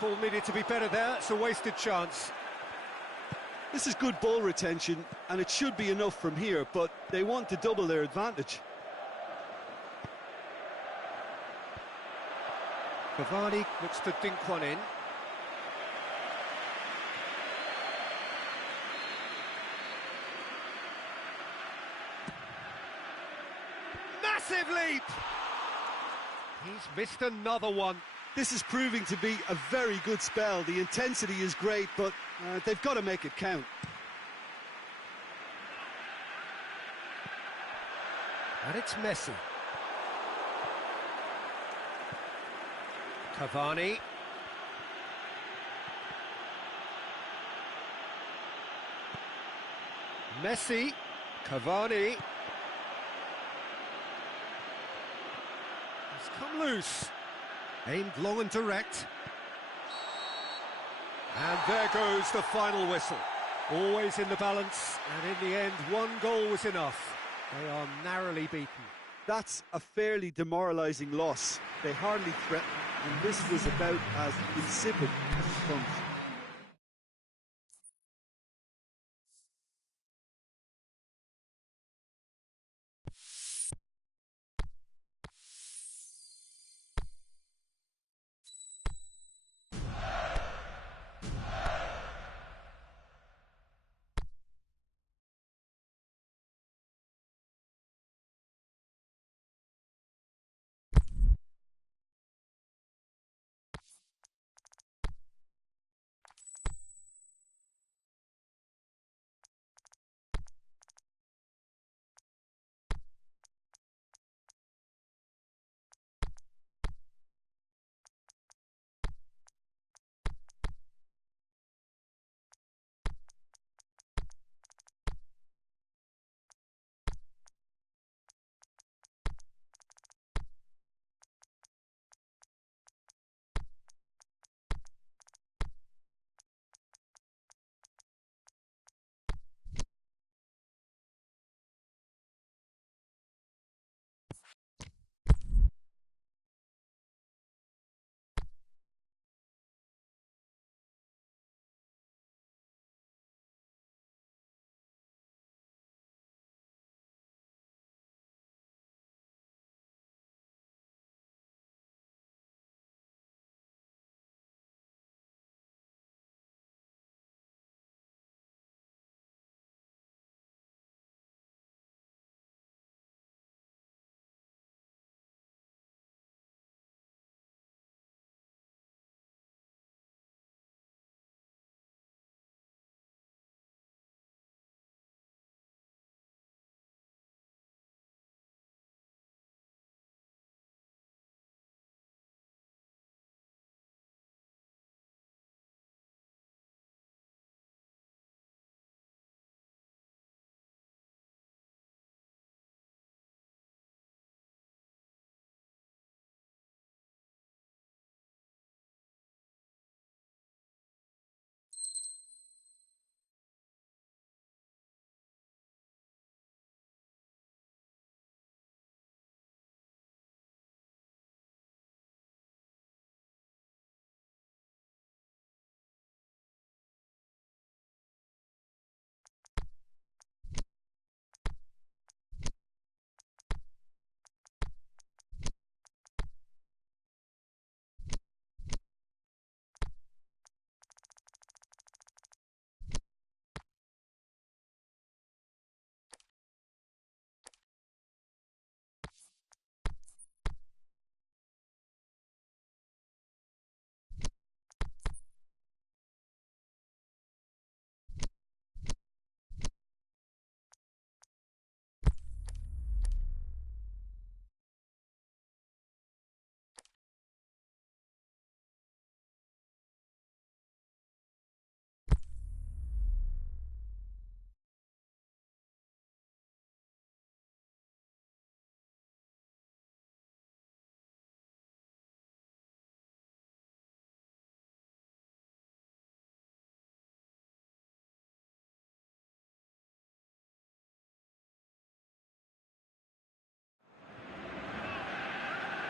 Ball needed to be better there. It's a wasted chance. This is good ball retention, and it should be enough from here, but they want to double their advantage. Cavani looks to dink one in. Massive leap! He's missed another one. This is proving to be a very good spell. The intensity is great, but they've got to make it count. And it's Messi. Cavani. Messi. Cavani. He's come loose. Aimed long and direct. And there goes the final whistle. Always in the balance, and in the end, one goal was enough. They are narrowly beaten. That's a fairly demoralising loss. They hardly threatened, and this was about as insipid as it comes.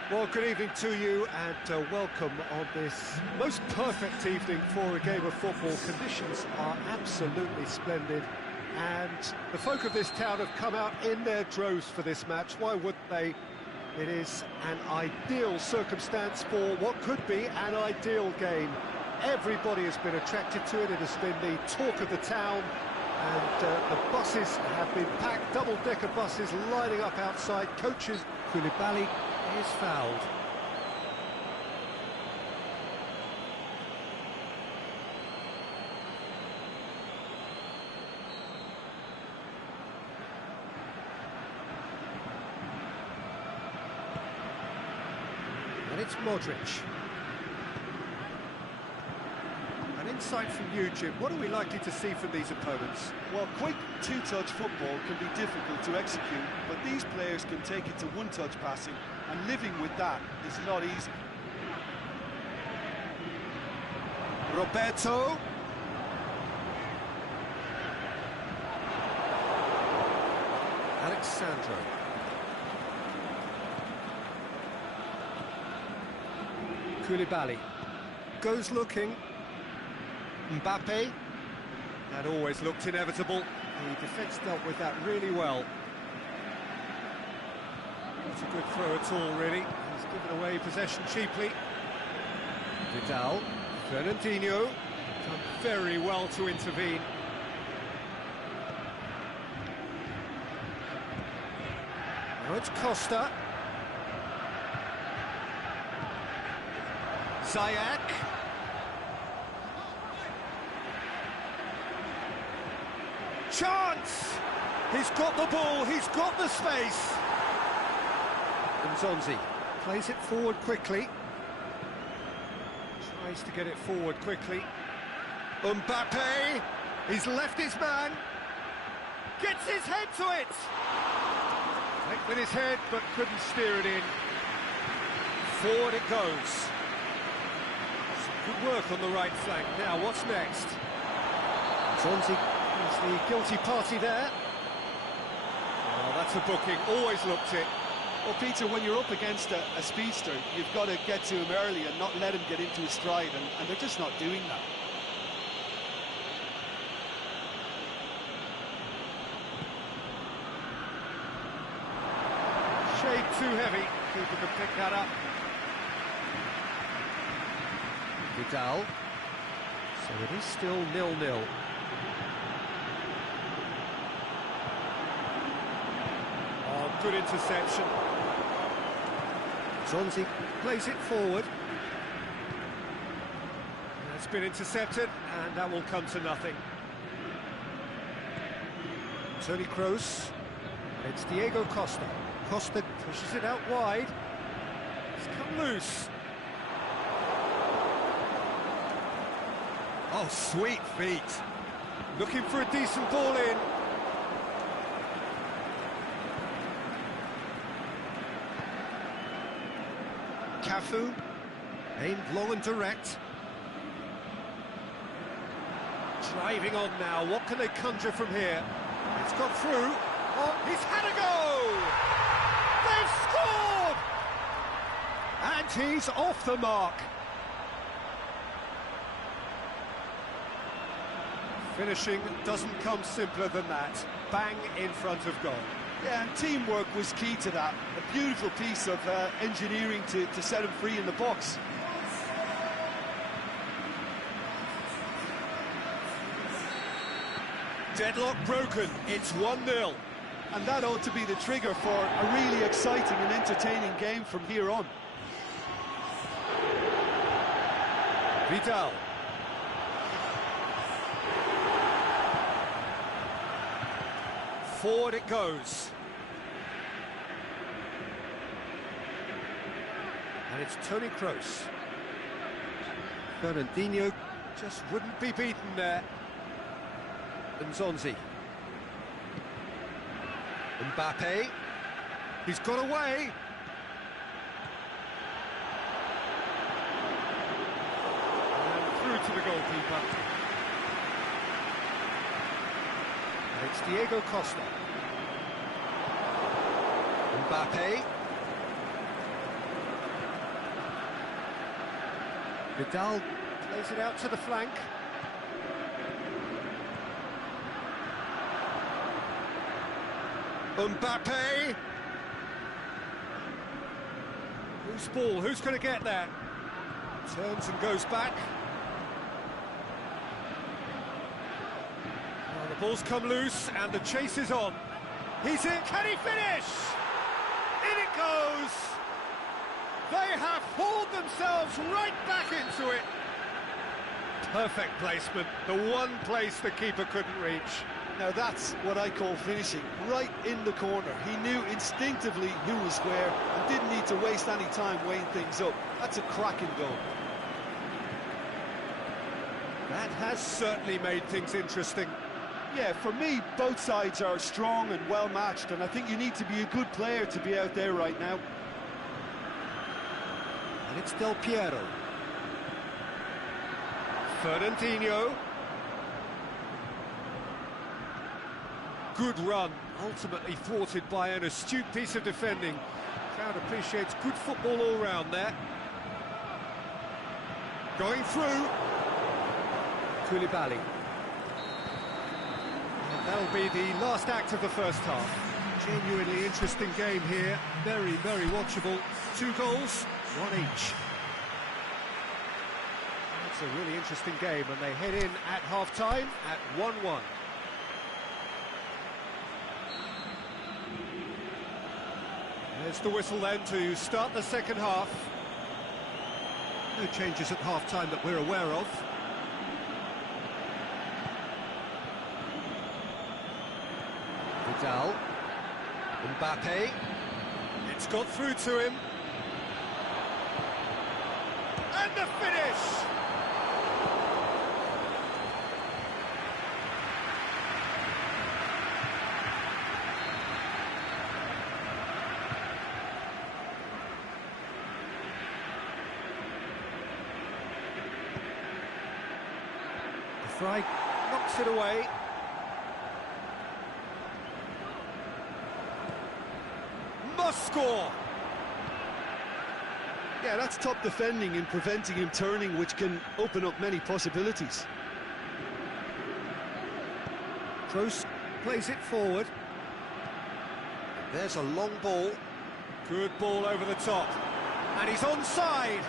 Well, good evening to you and welcome on this most perfect evening for a game of football. Conditions are absolutely splendid and the folk of this town have come out in their droves for this match. Why wouldn't they? It is an ideal circumstance for what could be an ideal game. Everybody has been attracted to it. It has been the talk of the town and the buses have been packed, double-decker buses lining up outside. Coaches, Koulibaly is fouled. And it's Modric. An insight from you, Jim. What are we likely to see from these opponents? Well, quick two-touch football can be difficult to execute, but these players can take it to one-touch passing, and living with that is not easy. Roberto. Alexandro. Koulibaly. Goes looking. Mbappe. That always looked inevitable. The defence dealt with that really well. Not a good throw at all, really. He's given away possession cheaply. Vidal. Fernandinho. Done very well to intervene. Now it's Costa. Ziyech. Chance! He's got the ball, he's got the space. And Zonzi plays it forward quickly. Tries to get it forward quickly. Mbappe! He's left his man. Gets his head to it! Went with his head, but couldn't steer it in. Forward it goes. Some good work on the right flank. Now, what's next? Zonzi is the guilty party there. Oh, that's a booking. Always looked it. Well, Peter, when you're up against a speedster, you've got to get to him early and not let him get into his stride, and they're just not doing that. Shade too heavy. Keeper can pick that up. Vidal. So it is still 0-0. Oh, good interception. Zonzi plays it forward. That's been intercepted, and that will come to nothing. Toni Kroos. It's Diego Costa. Costa pushes it out wide. It's come loose. Oh, sweet feet. Looking for a decent ball in. Cafu, aimed long and direct. Driving on now, what can they conjure from here? It's got through. Oh, he's had a go! They've scored! And he's off the mark. Finishing doesn't come simpler than that. Bang in front of goal. Yeah, and teamwork was key to that. A beautiful piece of engineering to set him free in the box. Deadlock broken, it's 1-0. And that ought to be the trigger for a really exciting and entertaining game from here on. Vidal. Forward it goes. And it's Toni Kroos. Fernandinho just wouldn't be beaten there. And Zonzi. Mbappe. He's got away. And through to the goalkeeper. And it's Diego Costa. Mbappe. Vidal plays it out to the flank. Mbappe. Loose ball, who's going to get that? Turns and goes back. Well, the ball's come loose and the chase is on. He's in, can he finish? In it goes! They have hauled themselves right back into it. Perfect placement, the one place the keeper couldn't reach. Now that's what I call finishing, right in the corner. He knew instinctively who was where and didn't need to waste any time weighing things up. That's a cracking goal. That has certainly made things interesting. Yeah, for me, both sides are strong and well matched, and I think you need to be a good player to be out there right now. And it's Del Piero. Fernandinho. Good run, ultimately thwarted by an astute piece of defending. Crowd appreciates good football all round there. Going through. Koulibaly. And that'll be the last act of the first half. Genuinely interesting game here. Very, very watchable. 2 goals, 1 each. It's a really interesting game, and they head in at half-time at 1-1. There's the whistle then to start the second half. No changes at half-time that we're aware of. Vidal. Mbappe. It's got through to him. And the finish! Fry knocks it away. Must score! Yeah, that's top defending and preventing him turning, which can open up many possibilities. Kroos plays it forward. There's a long ball. Good ball over the top. And he's onside.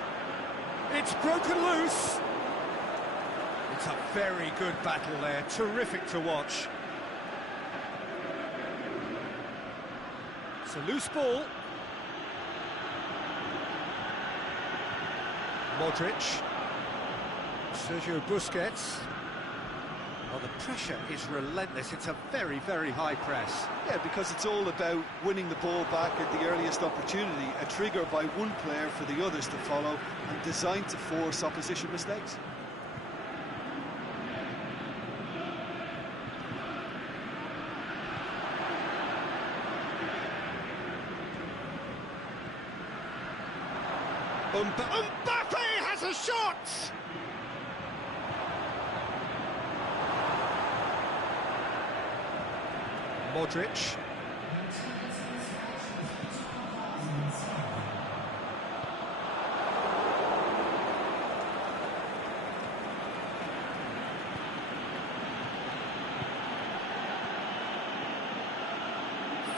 It's broken loose. It's a very good battle there, terrific to watch. It's a loose ball. Modric. Sergio Busquets. Well, the pressure is relentless. It's a very, very high press. Yeah, because it's all about winning the ball back at the earliest opportunity, a trigger by one player for the others to follow, and designed to force opposition mistakes. Mbappe has a shot! Modric.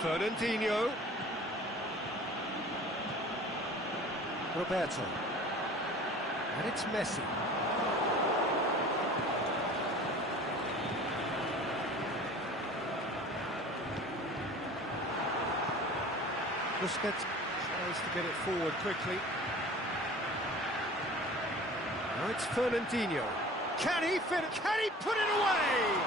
Fernandinho. Roberto. And it's Messi. Busquets tries to get it forward quickly. Now it's Fernandinho. Can he fit it? Can he put it away?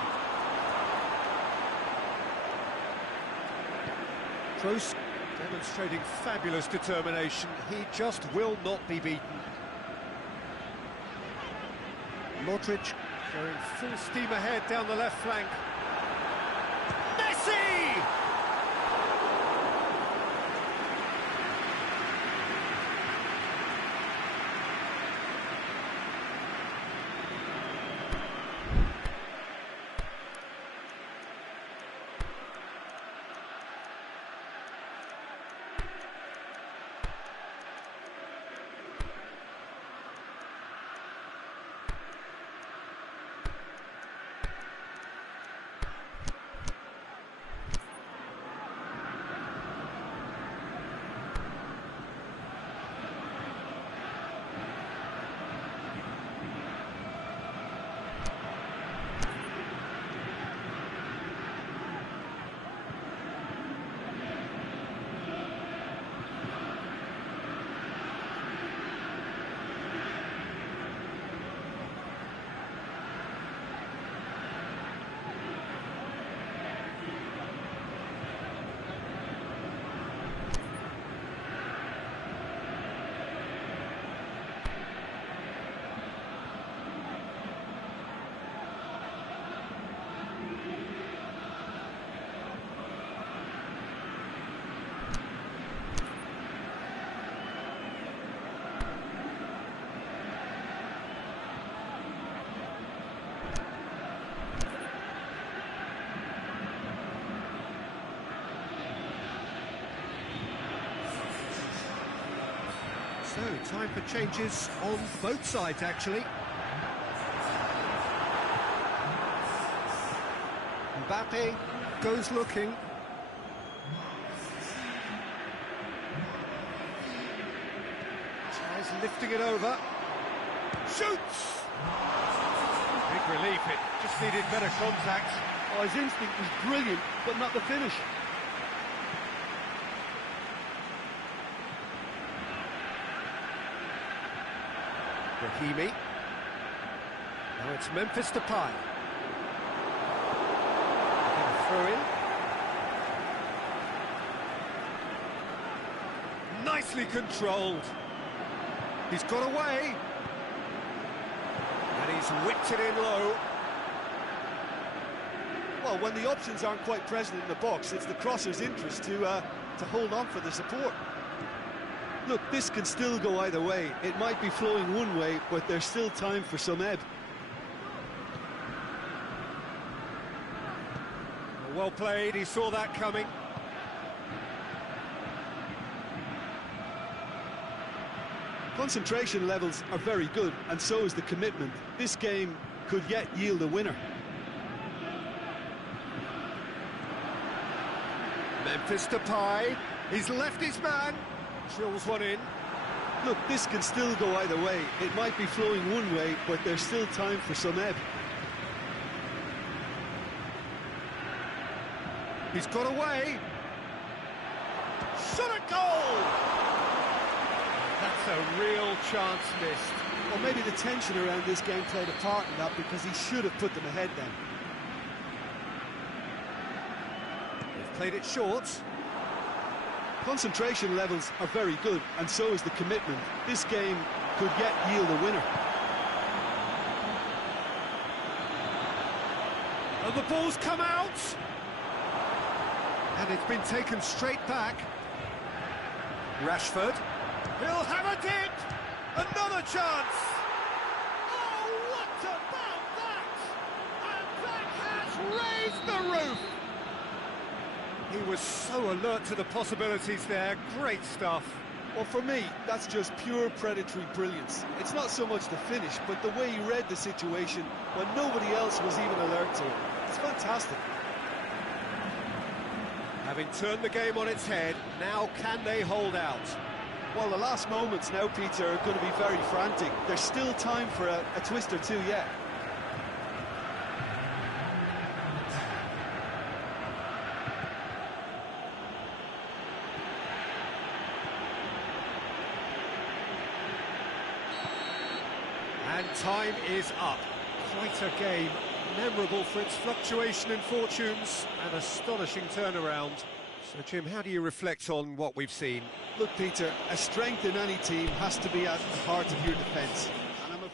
Kroos demonstrating fabulous determination. He just will not be beaten. Modric going full steam ahead down the left flank. Messi! So, time for changes on both sides, actually. Mbappe goes looking. Tries lifting it over. Shoots! Big relief, it just needed better contact. Oh, his instinct was brilliant, but not the finish. Rahimi. Now it's Memphis Depay. Throw in. Nicely controlled. He's got away. And he's whipped it in low. Well, when the options aren't quite present in the box, it's the crosser's interest to hold on for the support. Look, this can still go either way. It might be flowing one way, but there's still time for some ebb. Well played, he saw that coming. Concentration levels are very good, and so is the commitment. This game could yet yield a winner. Memphis Depay, he's left his man, drills one in. Look, this can still go either way. It might be flowing one way, but there's still time for some ebb. He's got away. Shot a goal! That's a real chance missed. Or maybe the tension around this game played a part in that, because he should have put them ahead then. They've played it short. Concentration levels are very good, and so is the commitment. This game could yet yield a winner. And the ball's come out. And it's been taken straight back. Rashford. He'll have a dip. Another chance. Oh, what about that? And that has raised the roof. He was so alert to the possibilities there. Great stuff. Well, for me, that's just pure predatory brilliance. It's not so much the finish, but the way he read the situation when nobody else was even alert to it. It's fantastic. Having turned the game on its head, now can they hold out? Well, the last moments now, Peter, are going to be very frantic. There's still time for a twist or two yet. And time is up. Quite a game. Memorable for its fluctuation in fortunes and astonishing turnaround. So, Jim, how do you reflect on what we've seen? Look, Peter, a strength in any team has to be at the heart of your defence. And I'm afraid...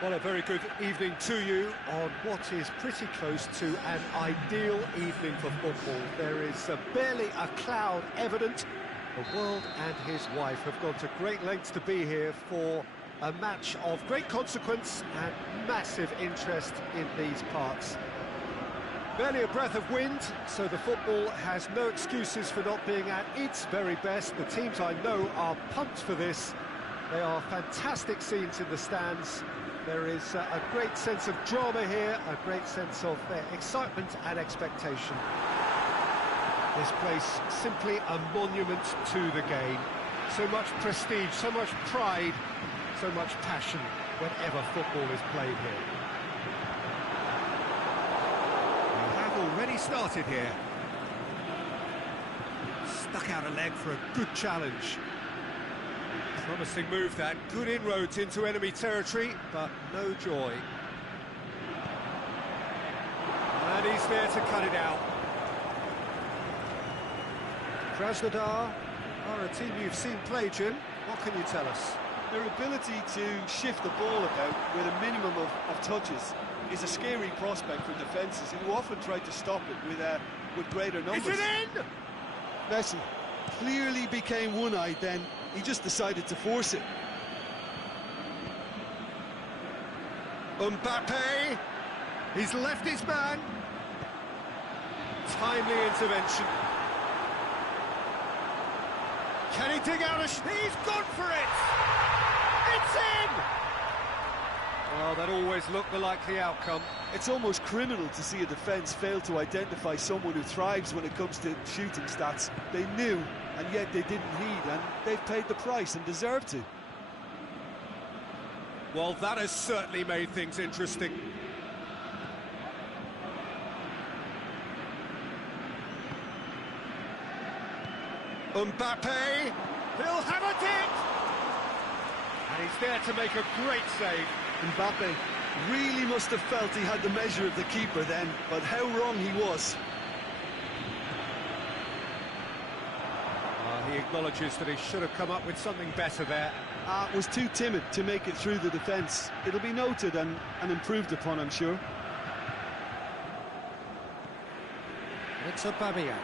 Well, a very good evening to you on what is pretty close to an ideal evening for football. There is barely a cloud evident. The world and his wife have gone to great lengths to be here for a match of great consequence and massive interest in these parts. Barely a breath of wind, so the football has no excuses for not being at its very best. The teams I know are pumped for this. They are fantastic scenes in the stands. There is a great sense of drama here, a great sense of excitement and expectation. This place simply a monument to the game. So much prestige, so much pride, so much passion whenever football is played here. We have already started here. Stuck out a leg for a good challenge. Promising move that, good inroads into enemy territory, but no joy. And he's there to cut it out. Krasnodar are a team you've seen play, Jim. What can you tell us? Their ability to shift the ball about with a minimum of touches is a scary prospect for defences who often try to stop it with greater numbers. Is it in? Messi clearly became one-eyed then. He just decided to force it. Mbappe, he's left his man. Timely intervention. Can he dig out a he's gone for it! It's in! Well, that always looked the likely outcome. It's almost criminal to see a defence fail to identify someone who thrives when it comes to shooting stats. They knew, and yet they didn't heed, and they've paid the price and deserve to. Well, that has certainly made things interesting. Mbappe, he'll hammer it! And he's there to make a great save. Mbappe really must have felt he had the measure of the keeper then, but how wrong he was. He acknowledges that he should have come up with something better there. Was too timid to make it through the defence. It'll be noted and improved upon, I'm sure. It's Aubameyang.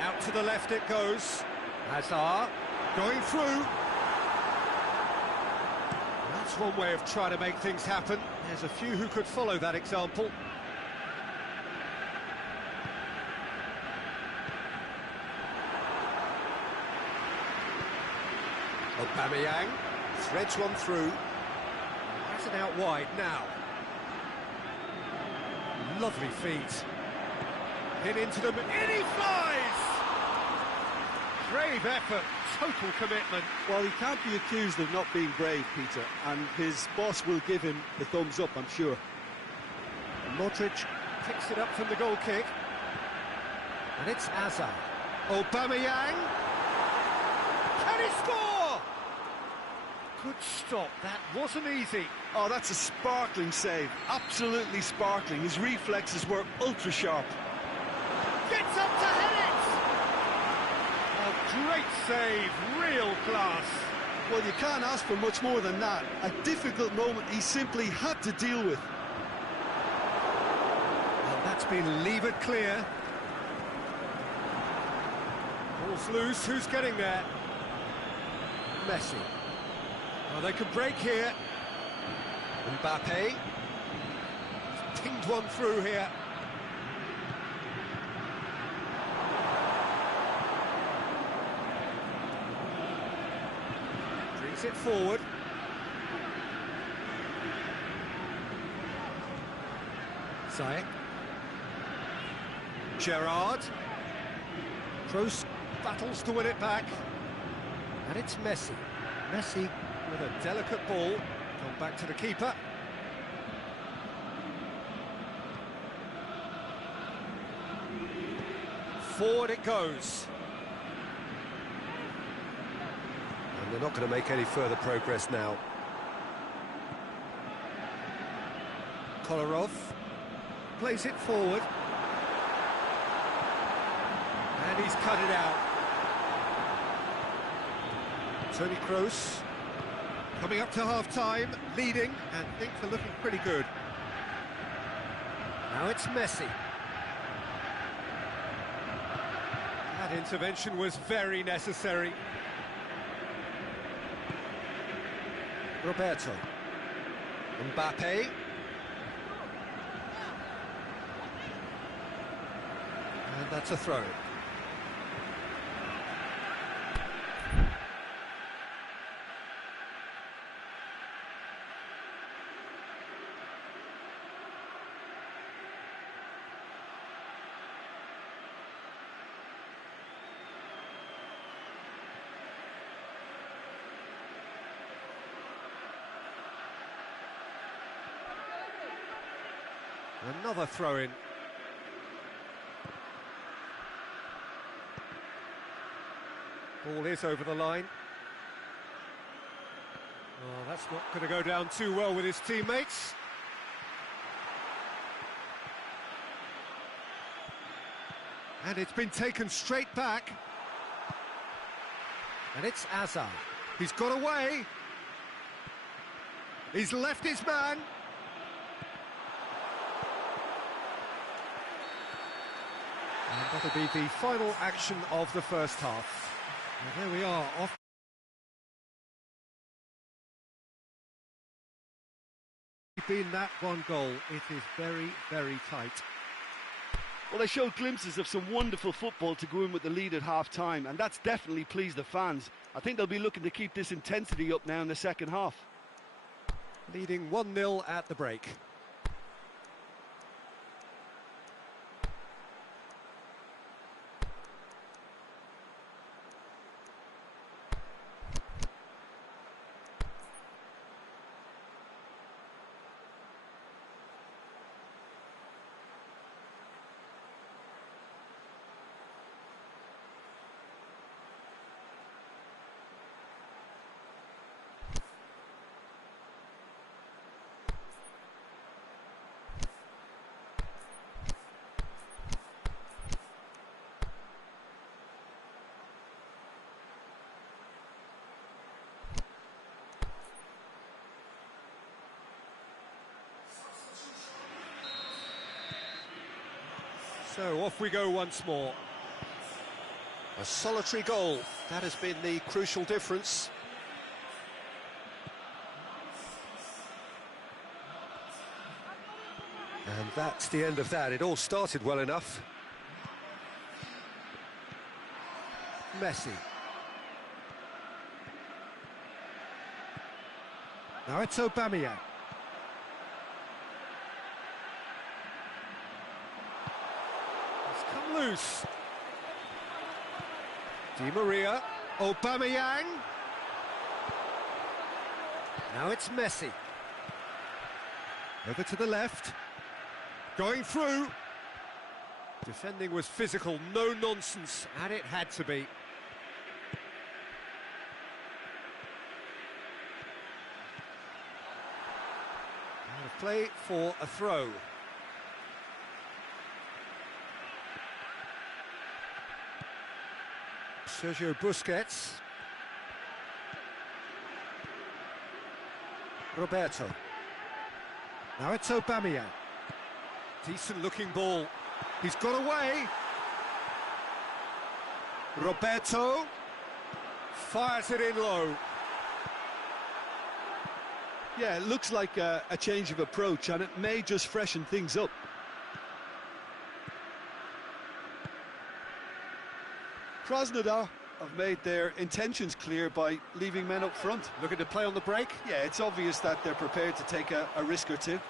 Out to the left it goes. Hazard going through. That's one way of trying to make things happen. There's a few who could follow that example. Aubameyang threads one through. That's it out wide now. Lovely feet. Hit into them, in he flies! Brave effort, total commitment. Well, he can't be accused of not being brave, Peter, and his boss will give him the thumbs up, I'm sure. And Modric picks it up from the goal kick. And it's Hazard. Aubameyang. Can he score? Good stop, that wasn't easy. Oh, that's a sparkling save, absolutely sparkling. His reflexes were ultra sharp. Gets up to head it! A great save, real class. Well, you can't ask for much more than that. A difficult moment he simply had to deal with. And that's been levered clear. Ball's loose, who's getting there? Messi. Well, they could break here. Mbappe. He's pinged one through here. Brings it forward. Ziyech. Gerrard. Kroos battles to win it back. And it's Messi. Messi with a delicate ball. Gone back to the keeper. Forward it goes. And they're not going to make any further progress now. Kolarov plays it forward. And he's cut it out. Toni Kroos Coming up to half-time, leading, and things are looking pretty good. Now it's Messi. That intervention was very necessary. Roberto. Mbappe. And that's a throw. Another throw-in. Ball is over the line. Oh, that's not going to go down too well with his teammates. And it's been taken straight back. And it's Azar. He's got away. He's left his man. And that'll be the final action of the first half. And there we are, off. Been that one goal, it is very, very tight. Well, they showed glimpses of some wonderful football to go in with the lead at half-time, and that's definitely pleased the fans. I think they'll be looking to keep this intensity up now in the second half. Leading 1-0 at the break. So off we go once more. A solitary goal, that has been the crucial difference. And that's the end of that. It all started well enough. Messi. Now it's Aubameyang. Loose. Di Maria, Aubameyang. Now it's Messi. Over to the left. Going through. Defending was physical, no nonsense, and it had to be. Out of play for a throw. Sergio Busquets. Roberto. Now it's Aubameyang. Decent looking ball. He's got away. Roberto. Fires it in low. Yeah, it looks like a change of approach, and it may just freshen things up. Krasnodar have made their intentions clear by leaving men up front. Looking to play on the break? Yeah, it's obvious that they're prepared to take a risk or two.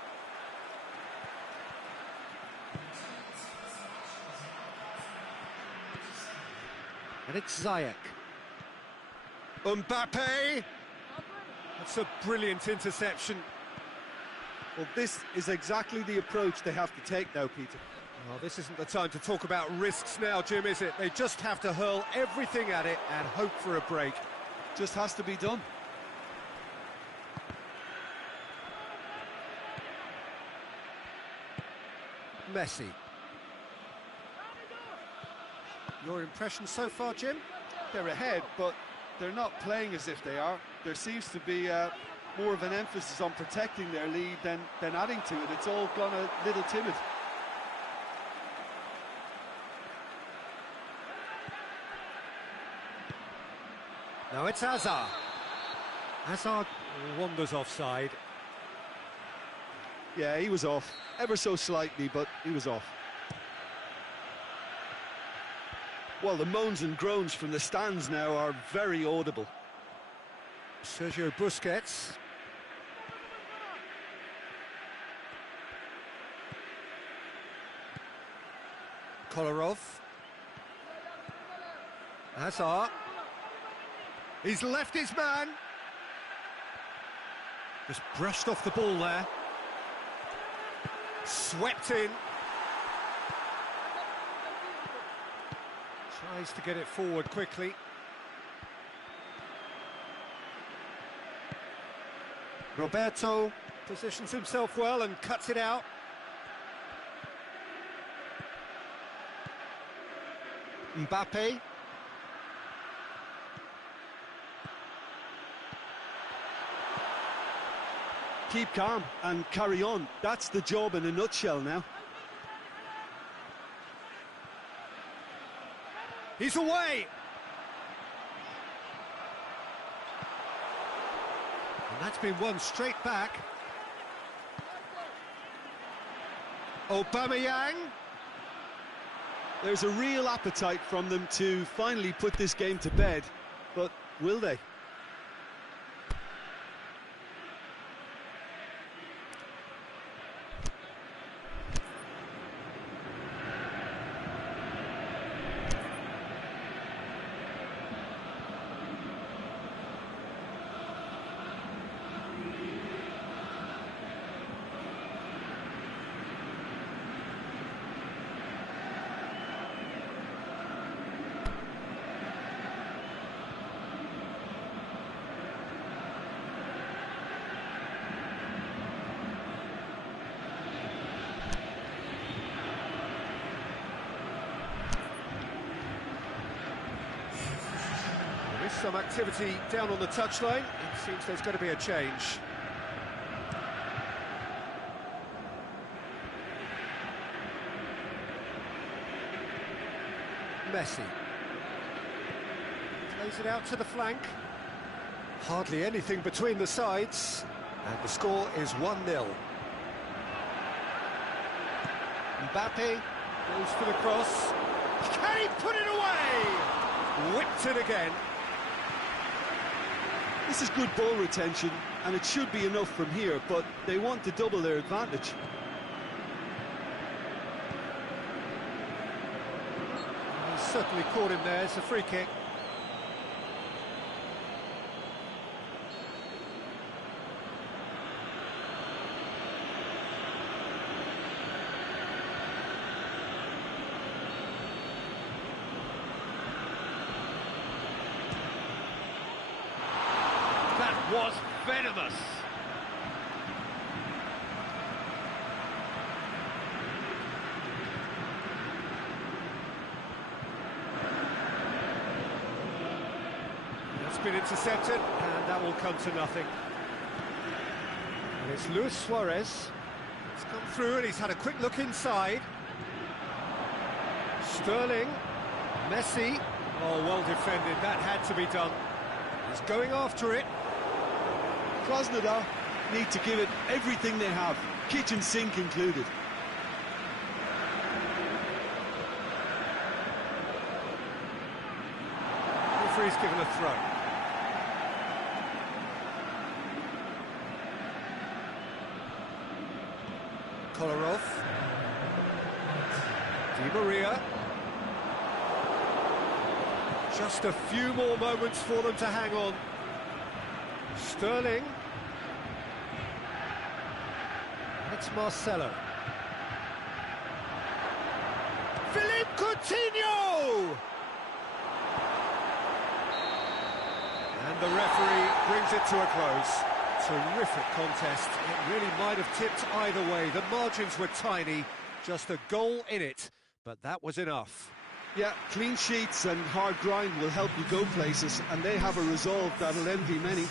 And it's Ziyech. Mbappe! That's a brilliant interception. Well, this is exactly the approach they have to take now, Peter. Well, this isn't the time to talk about risks now, Jim, is it? They just have to hurl everything at it and hope for a break. Just has to be done. Messi. Your impression so far, Jim? They're ahead, but they're not playing as if they are. there seems to be more of an emphasis on protecting their lead than adding to it. It's all gone a little timid. Now it's Hazard. Hazard wanders offside. Yeah, he was off, ever so slightly, but he was off. Well, the moans and groans from the stands now are very audible. Sergio Busquets. Kolarov. Hazard. He's left his man. Just brushed off the ball there. Swept in. Tries to get it forward quickly. Roberto positions himself well and cuts it out. Mbappe. Keep calm and carry on. That's the job in a nutshell now. He's away! And that's been won straight back. Aubameyang. There's a real appetite from them to finally put this game to bed, but will they? Some activity down on the touchline. It seems there's going to be a change. Messi plays it out to the flank. Hardly anything between the sides, and the score is 1-0. Mbappe goes for the cross. Can he put it away? Whipped it again. This is good ball retention, and it should be enough from here, but they want to double their advantage. He's certainly caught him there. It's a free kick. Was venomous. That's been intercepted, and that will come to nothing. And it's Luis Suarez. He's come through and he's had a quick look inside. Sterling, Messi. Oh, well defended. That had to be done. He's going after it. Krasnodar need to give it everything they have, kitchen sink included. Referee's given a throw. Kolarov. Di Maria. Just a few more moments for them to hang on. Sterling. It's Marcelo. Philippe Coutinho! And the referee brings it to a close. Terrific contest. It really might have tipped either way. The margins were tiny, just a goal in it, but that was enough. Yeah, clean sheets and hard grind will help you go places, and they have a resolve that'll envy many.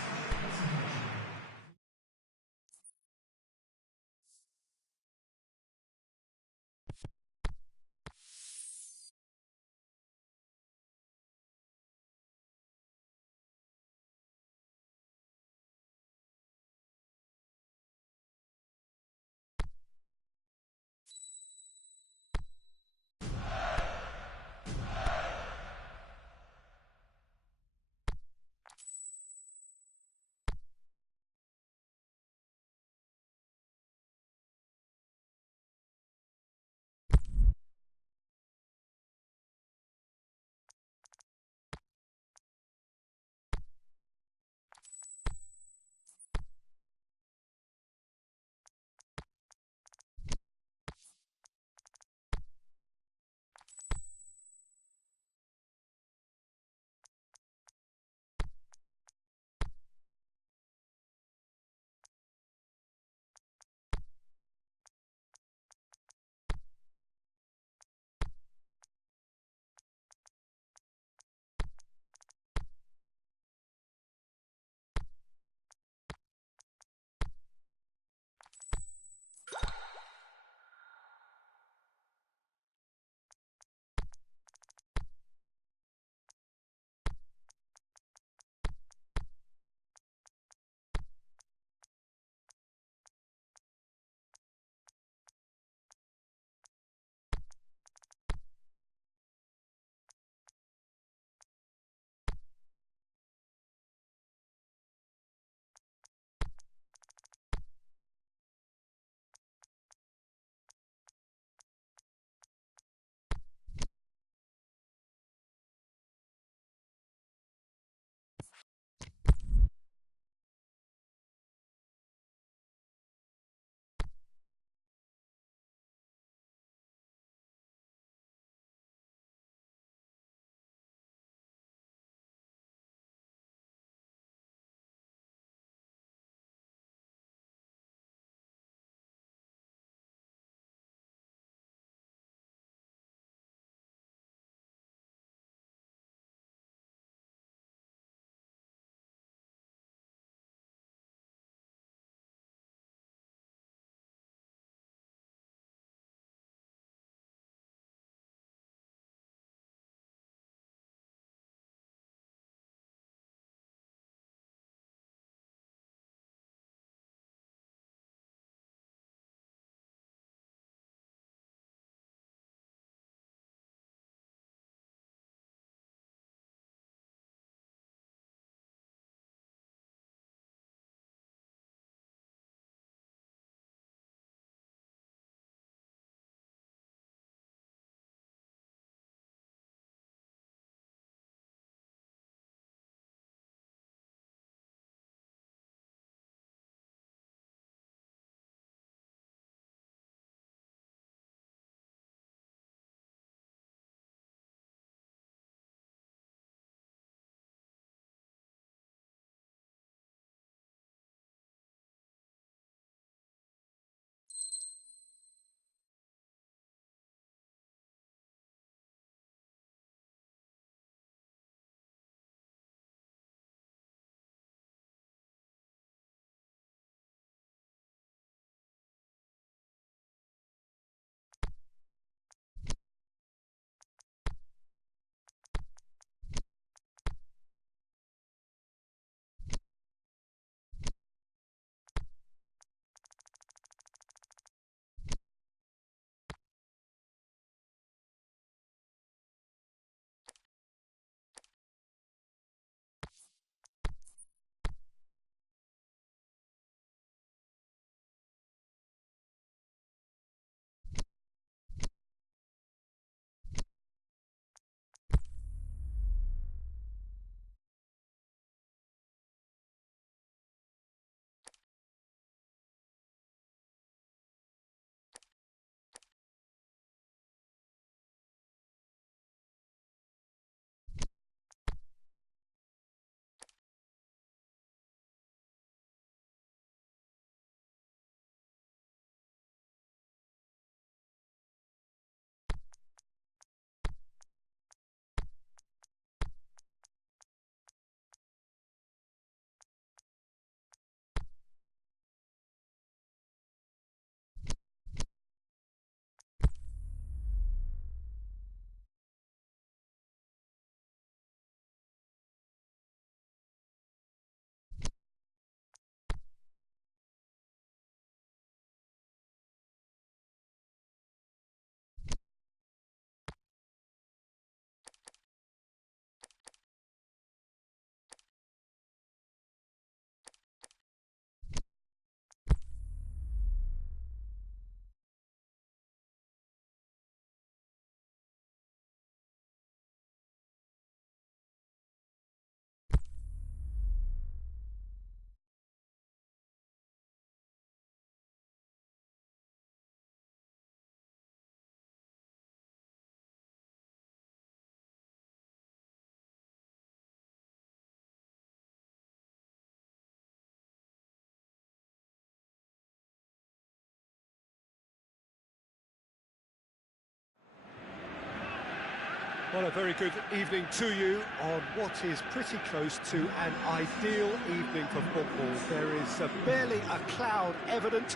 Well, a very good evening to you on what is pretty close to an ideal evening for football. There is barely a cloud evident.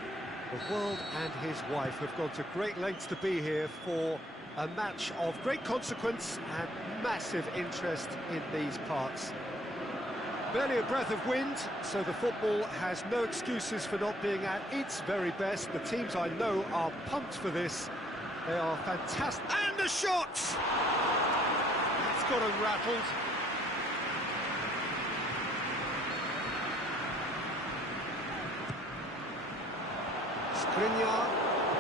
The world and his wife have gone to great lengths to be here for a match of great consequence and massive interest in these parts. Barely a breath of wind, so the football has no excuses for not being at its very best. The teams I know are pumped for this. They are fantastic. And the shot! It's got him rattled. Skriniar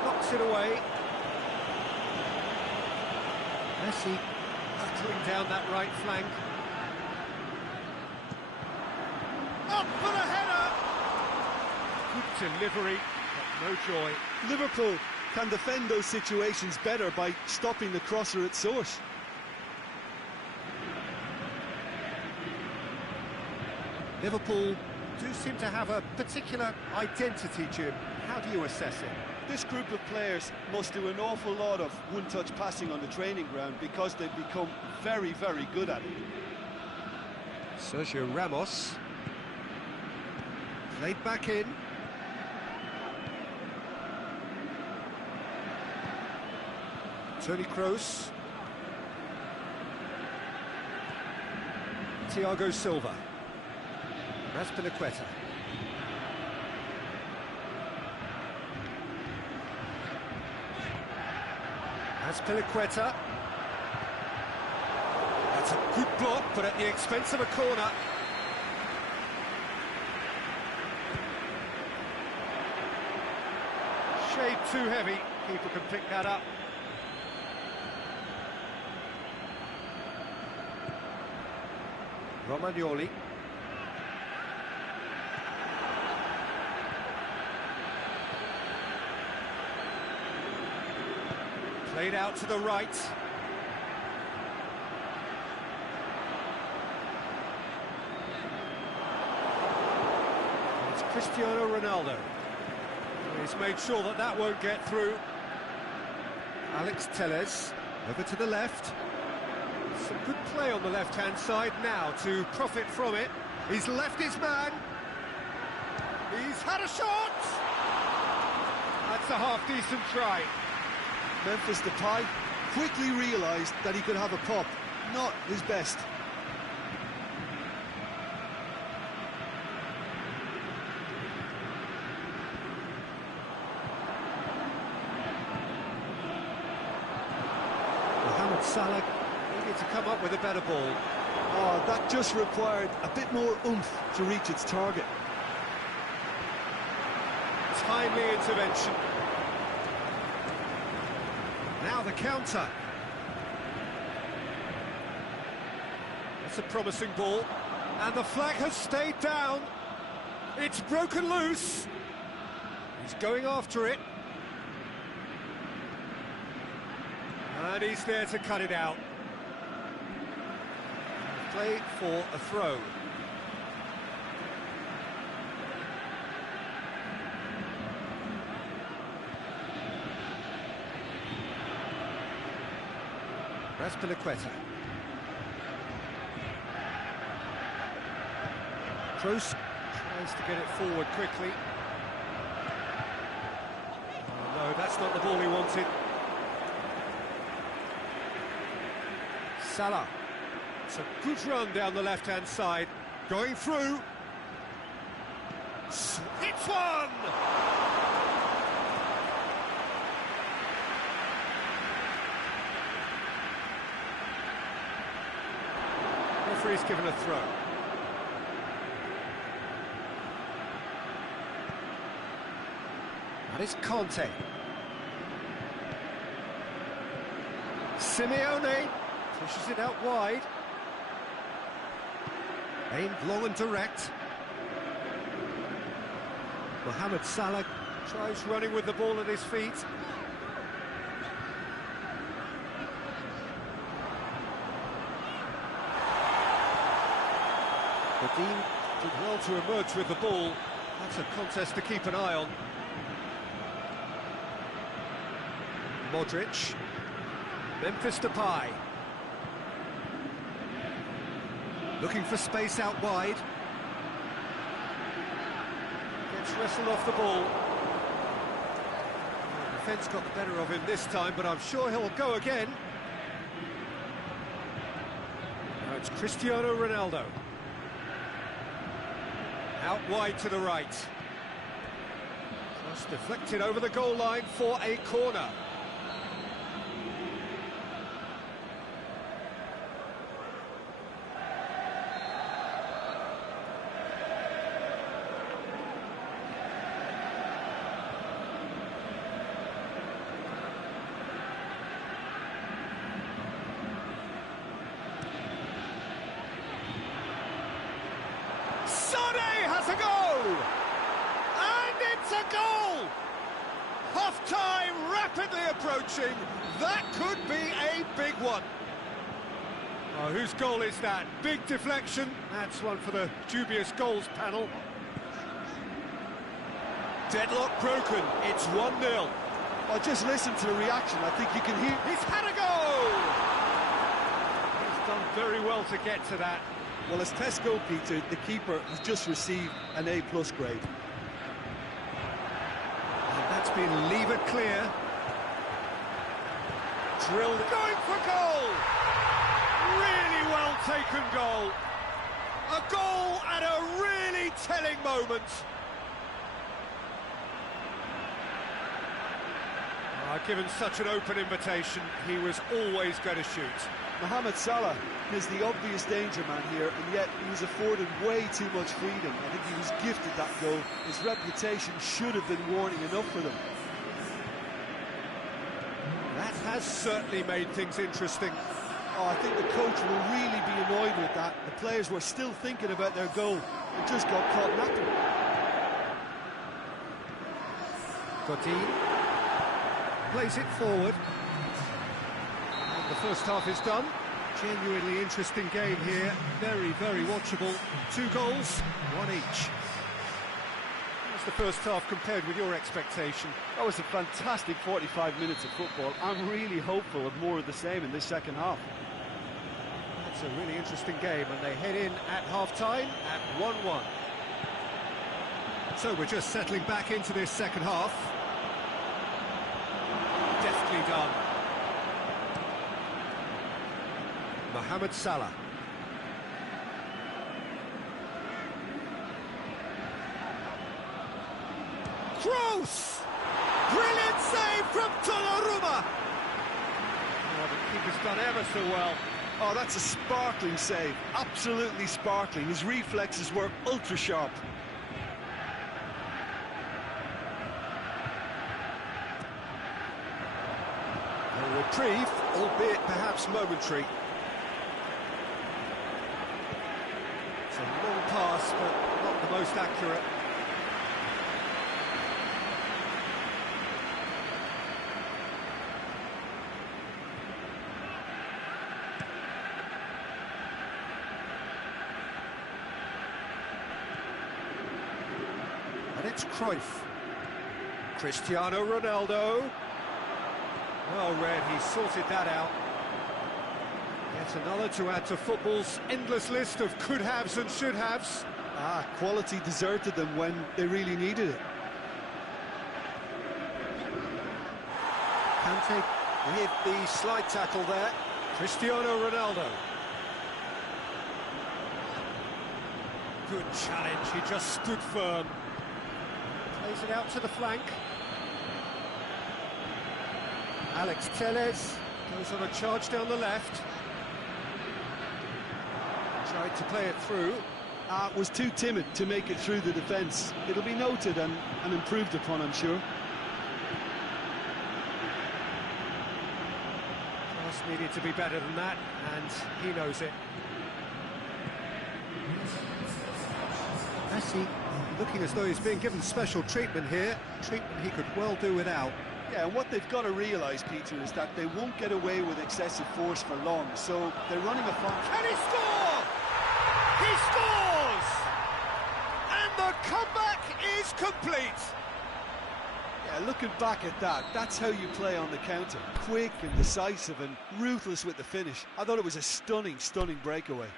knocks it away. Messi hurtling down that right flank. Up for the header! Good delivery, but no joy. Liverpool can defend those situations better by stopping the crosser at source. Liverpool do seem to have a particular identity, Jim. How do you assess it? This group of players must do an awful lot of one-touch passing on the training ground because they've become very, very good at it. Sergio Ramos. Played back in. Toni Kroos. Thiago Silva. Azpilicueta. Azpilicueta. That's a good block, but at the expense of a corner. Shade too heavy. Keeper can pick that up. Romagnoli. Played out to the right. It's Cristiano Ronaldo. He's made sure that that won't get through. Alex Telles over to the left. Some good play on the left-hand side now to profit from it. He's left his man. He's had a shot! That's a half-decent try. Memphis Depay quickly realised that he could have a pop. Not his best. Mohamed Salah needed to come up with a better ball. Oh, that just required a bit more oomph to reach its target. Timely intervention. Now the counter. That's a promising ball. And the flag has stayed down. It's broken loose. He's going after it. And he's there to cut it out. Play for a throw. Azpilicueta. Kroos tries to get it forward quickly. Oh, no, that's not the ball he wanted. Salah. It's a good run down the left-hand side. Going through. It's one! Referee's given a throw. That is Conte. Simeone pushes it out wide. Aimed long and direct. Mohamed Salah tries running with the ball at his feet. Dean did well to emerge with the ball. That's a contest to keep an eye on. Modric. Memphis Depay. Looking for space out wide. Gets wrestled off the ball. The defence got the better of him this time, but I'm sure he'll go again. Now it's Cristiano Ronaldo. Out wide to the right. Just deflected over the goal line for a corner. Has a go! And it's a goal! Half-time rapidly approaching. That could be a big one. Oh, whose goal is that? Big deflection. That's one for the dubious goals panel. Deadlock broken. It's 1-0. Oh, just listen to the reaction. I think you can hear... He's had a goal! He's done very well to get to that. Well, as Tesco, Peter, the keeper has just received an A+ grade. And that's been levered clear. Drilled, going for goal! Really well taken goal. A goal at a really telling moment. Given such an open invitation, he was always going to shoot. Mohamed Salah is the obvious danger man here, and yet he was afforded way too much freedom. I think he was gifted that goal. His reputation should have been warning enough for them. That has certainly made things interesting. Oh, I think the coach will really be annoyed with that. The players were still thinking about their goal and just got caught napping. Godin plays it forward. And the first half is done. Genuinely interesting game here. Very, very watchable. 2 goals, 1 each. How's the first half compared with your expectation? That was a fantastic 45 minutes of football. I'm really hopeful of more of the same in this second half. That's a really interesting game, and they head in at half-time at 1-1. So we're just settling back into this second half. Deftly done. Mohamed Salah. Kroos! Brilliant save from Donnarumma! Oh, the keeper's done ever so well. Oh, that's a sparkling save. Absolutely sparkling. His reflexes were ultra sharp. A reprieve, albeit perhaps momentary. It's a long pass, but not the most accurate. And it's Cruyff. Cristiano Ronaldo. Well read, he sorted that out. Yet another to add to football's endless list of could-haves and should-haves. Quality deserted them when they really needed it. Kante hit the slide tackle there. Cristiano Ronaldo. Good challenge, he just stood firm. Plays it out to the flank. Alex Telles goes on a charge down the left. Tried to play it through. Was too timid to make it through the defence. It'll be noted and improved upon, I'm sure. Pass needed to be better than that, and he knows it. Messi looking as though he's being given special treatment here. Treatment he could well do without. Yeah, and what they've got to realise, Peter, is that they won't get away with excessive force for long, so they're running a fast... Can he score? He scores! And the comeback is complete! Yeah, looking back at that, that's how you play on the counter. Quick and decisive and ruthless with the finish. I thought it was a stunning, stunning breakaway.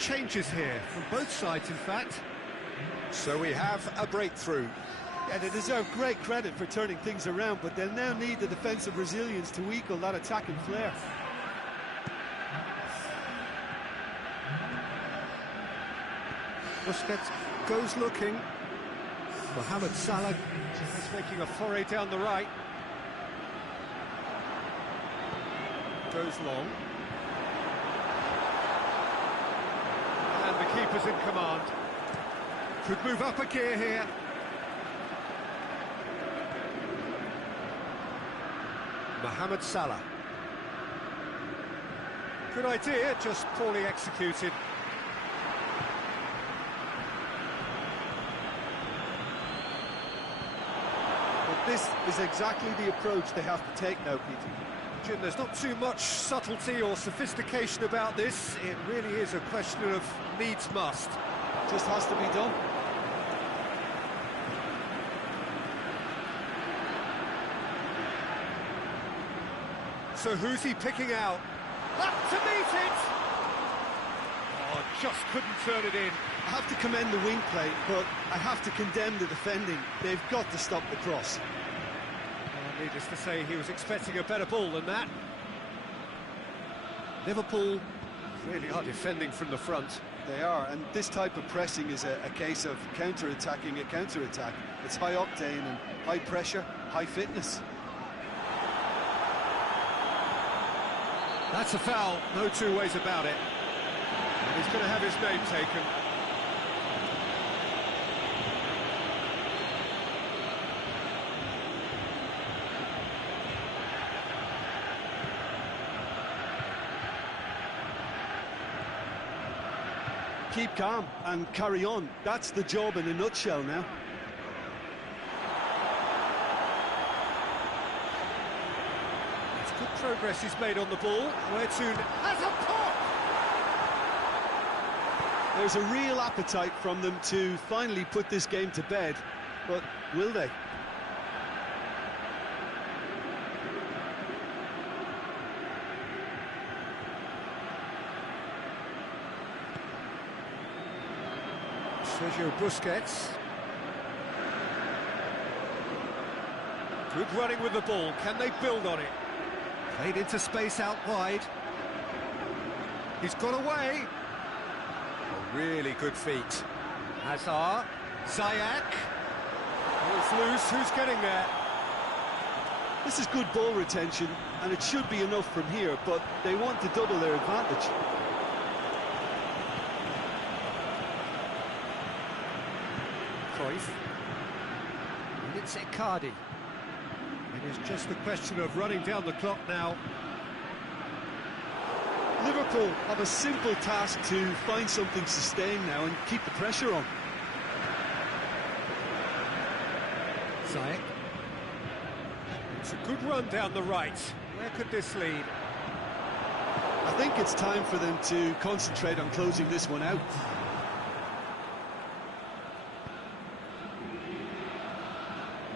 changes here, from both sides, in fact. So we have a breakthrough. Yeah, they deserve great credit for turning things around, but they'll now need the defensive resilience to equal that attacking flair. Busquets goes looking. Mohamed Salah is making a foray down the right. Goes long. And the keeper's in command. Could move up a gear here. Mohamed Salah. Good idea, just poorly executed. But this is exactly the approach they have to take now, Peter. Jim, there's not too much subtlety or sophistication about this. It really is a question of needs must. Just has to be done. So who's he picking out? Up to meet it! Oh, just couldn't turn it in. I have to commend the wing play, but I have to condemn the defending. They've got to stop the cross. Well, needless to say, he was expecting a better ball than that. Liverpool really are defending from the front. They are, and this type of pressing is a case of counter-attacking a counter-attack. It's high octane and high pressure, high fitness. That's a foul, no two ways about it. And he's going to have his name taken. Keep calm and carry on. That's the job in a nutshell now. It's good progress he's made on the ball. Where to has a pop! There's a real appetite from them to finally put this game to bed, but will they? Sergio Busquets. Good running with the ball. Can they build on it? Played into space out wide. He's got away. A really good feet. Hazard. Ziyech. Oh, it's loose. Who's getting there? This is good ball retention, and it should be enough from here, but they want to double their advantage. And it's Icardi. It is just a question of running down the clock now. Liverpool have a simple task to find something sustained now and keep the pressure on. Ziyech. It's a good run down the right. Where could this lead? I think it's time for them to concentrate on closing this one out.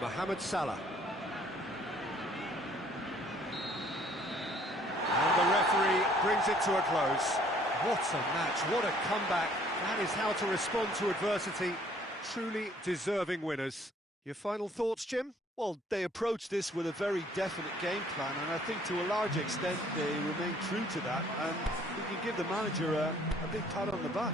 Mohamed Salah. And the referee brings it to a close. What a match, what a comeback. That is how to respond to adversity. Truly deserving winners. Your final thoughts, Jim? Well, they approach this with a very definite game plan, and I think to a large extent they remain true to that, and we can give the manager a big pat on the back.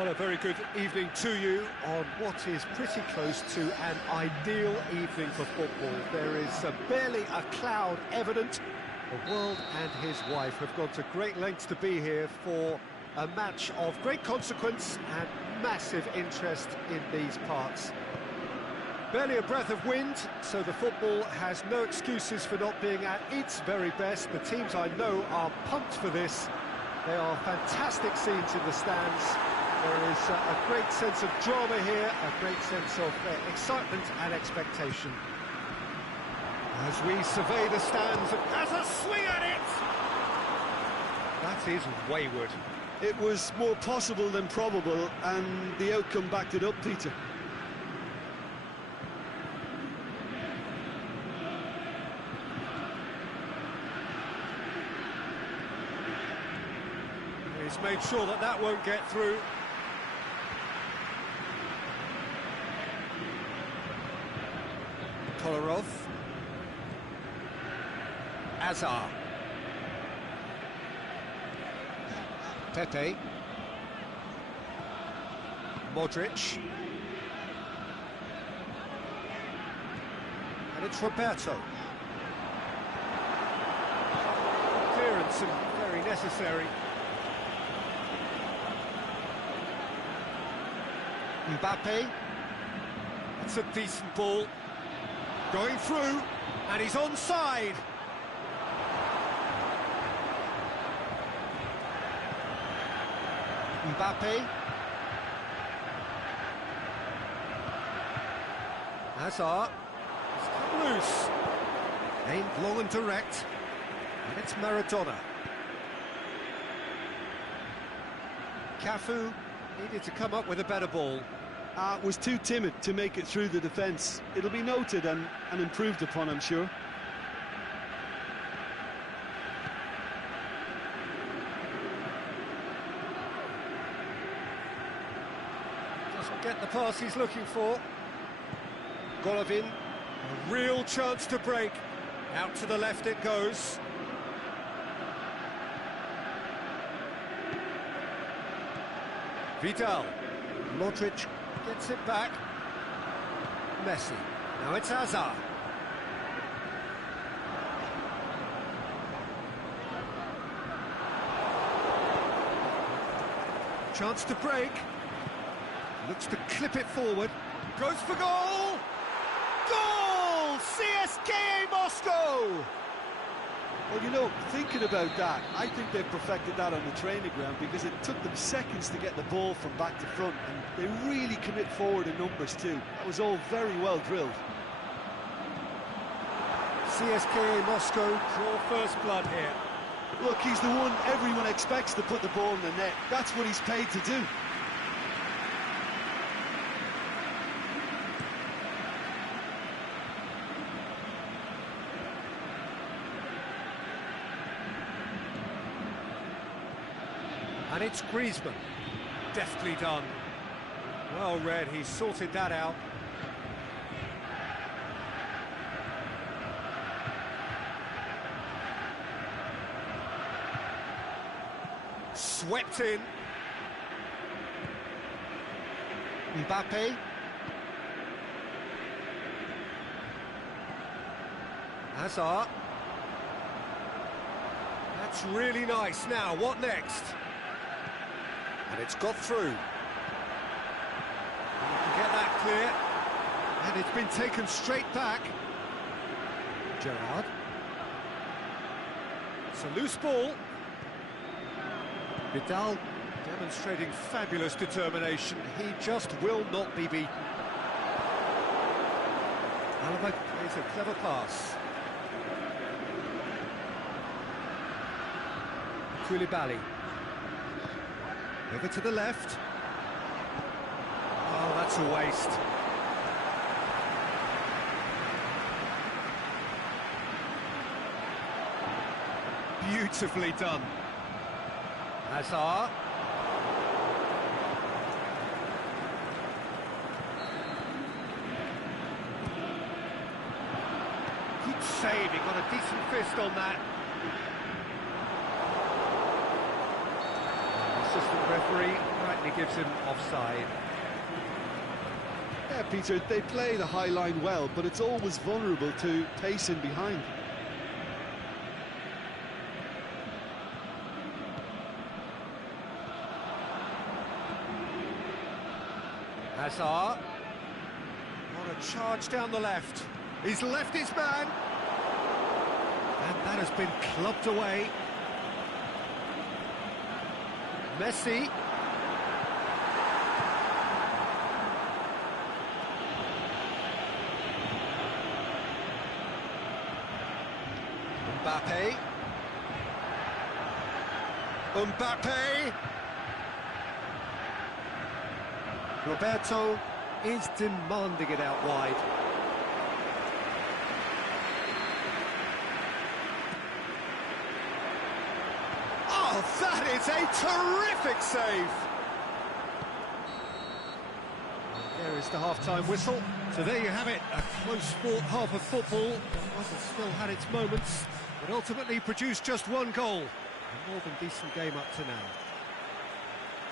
Well, a very good evening to you on what is pretty close to an ideal evening for football. There is barely a cloud evident. The world and his wife have gone to great lengths to be here for a match of great consequence and massive interest in these parts. Barely a breath of wind, so the football has no excuses for not being at its very best. The teams I know are pumped for this. They are fantastic scenes in the stands. There is a great sense of drama here, a great sense of excitement and expectation. As we survey the stands, and has a swing at it! That is wayward. It was more possible than probable, and the outcome backed it up, Peter. He's made sure that that won't get through. Kolarov. Azar. Pepe. Modric. And it's Roberto. Clearance and very necessary. Mbappe. It's a decent ball. Going through, and he's onside. Mbappe. Hazard. It's come loose. Aimed long and direct. And it's Maradona. Cafu needed to come up with a better ball. Was too timid to make it through the defence. It'll be noted and improved upon, I'm sure. Doesn't get the pass he's looking for. Golovin, a real chance to break. Out to the left it goes. Vidal. Modric gets it back. Messi. Now it's Hazard. Chance to break. Looks to clip it forward. Goes for goal! Goal! CSKA Moscow! Well, you know, thinking about that, I think they've perfected that on the training ground because it took them seconds to get the ball from back to front, and they really commit forward in numbers too. That was all very well drilled. CSKA Moscow draw first blood here. Look, he's the one everyone expects to put the ball in the net. That's what he's paid to do. And it's Griezmann. Deftly done. Well read, he sorted that out. Swept in. Mbappe. Hazard. That's really nice. Now, what next? And it's got through. You can get that clear. And it's been taken straight back. Gerrard. It's a loose ball. Vidal demonstrating fabulous determination. He just will not be beaten. Alaba plays a clever pass. Koulibaly. Over to the left. Oh, that's a waste. Beautifully done. Hazard. Good save, he got a decent fist on that. assistant referee rightly gives him offside. Yeah, Peter, they play the high line well, but it's always vulnerable to pace in behind. Hazard. What a charge down the left. He's left his man. And that has been clubbed away. Messi. Mbappe. Mbappe. Roberto is demanding it out wide. Oh, that is a terrific save! There is the half-time whistle. So there you have it, a close-fought half of football that hasn't still had its moments, but ultimately produced just one goal. A more than decent game up to now.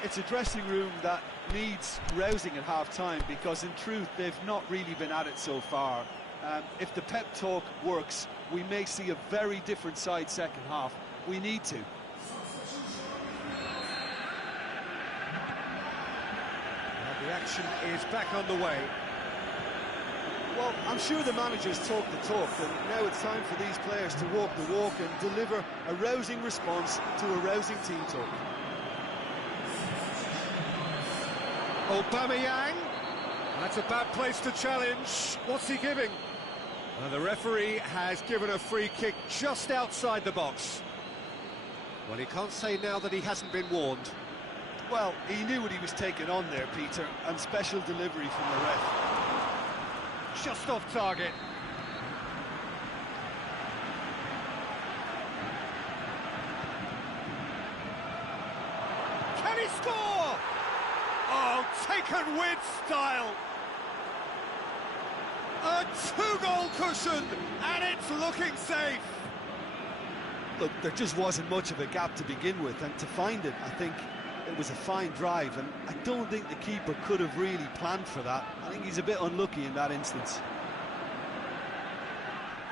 It's a dressing room that needs rousing at half-time, because in truth they've not really been at it so far. If the pep talk works, we may see a very different side second half. We need to. And the action is back on the way. Well, I'm sure the managers talk the talk, and now it's time for these players to walk the walk and deliver a rousing response to a rousing team talk. Aubameyang. That's a bad place to challenge. What's he giving? And the referee has given a free kick just outside the box. Well, he can't say now that he hasn't been warned. Well, he knew what he was taking on there, Peter, and special delivery from the ref. Just off target. Can he score? Oh, taken with style. A two-goal cushion, and it's looking safe. Look, there just wasn't much of a gap to begin with, and to find it, I think it was a fine drive, and I don't think the keeper could have really planned for that. I think he's a bit unlucky in that instance.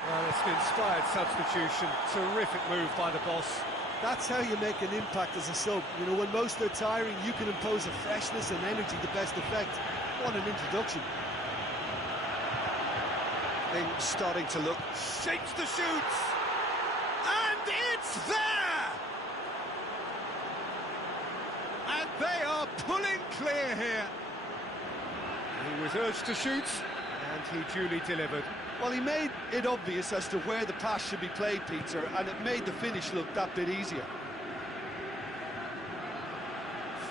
Well, it's an inspired substitution. Terrific move by the boss. That's how you make an impact as a sub. You know, when most are tiring, you can impose a freshness and energy to best effect. What an introduction. Things starting to look. Shapes to shoot! And it's there! And they are pulling clear here. He was urged to shoot, and he duly delivered. Well, he made it obvious as to where the pass should be played, Peter, and it made the finish look that bit easier.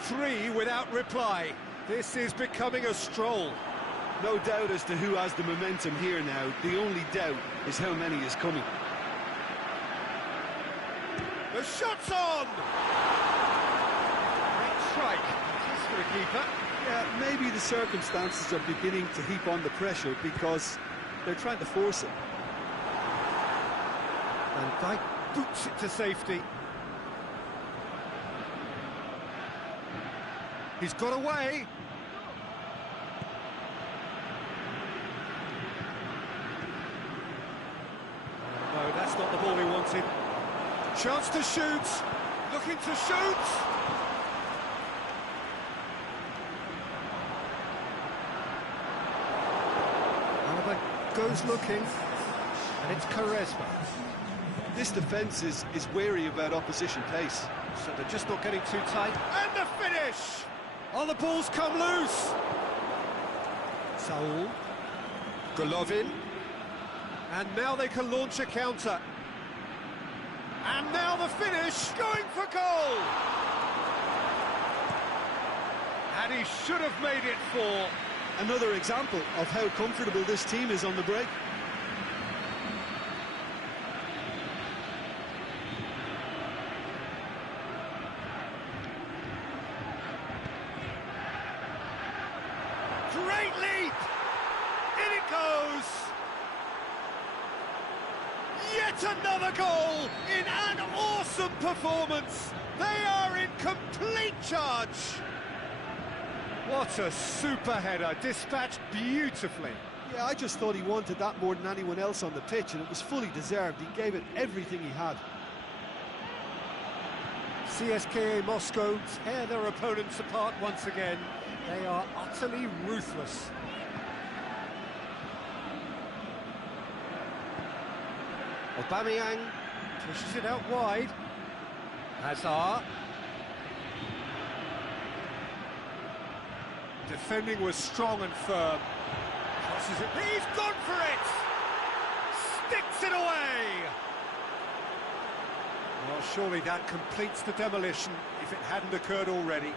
3 without reply. This is becoming a stroll. No doubt as to who has the momentum here now. The only doubt is how many is coming. The shot's on! Great strike. Just for the keeper. Yeah, maybe the circumstances are beginning to heap on the pressure because they're trying to force it. Van Dijk boots it to safety. He's got away. No, that's not the ball he wanted. Chance to shoot. Looking to shoot. Alaba goes looking, and it's Quaresma. This defence is wary about opposition pace. So they're just not getting too tight. And the finish! Oh, the ball's come loose. Saul. Golovin. And now they can launch a counter. And now the finish, going for goal! And he should have made it 4. Another example of how comfortable this team is on the break. Great leap! In it goes! Yet another goal in an awesome performance! They are in complete charge. What a super header, dispatched beautifully. Yeah, I just thought he wanted that more than anyone else on the pitch, and it was fully deserved. He gave it everything he had. CSKA Moscow tear their opponents apart once again. They are utterly ruthless. Aubameyang pushes it out wide. Hazard. Defending was strong and firm. Crosses it. He's gone for it! Sticks it away! Well, surely that completes the demolition if it hadn't occurred already.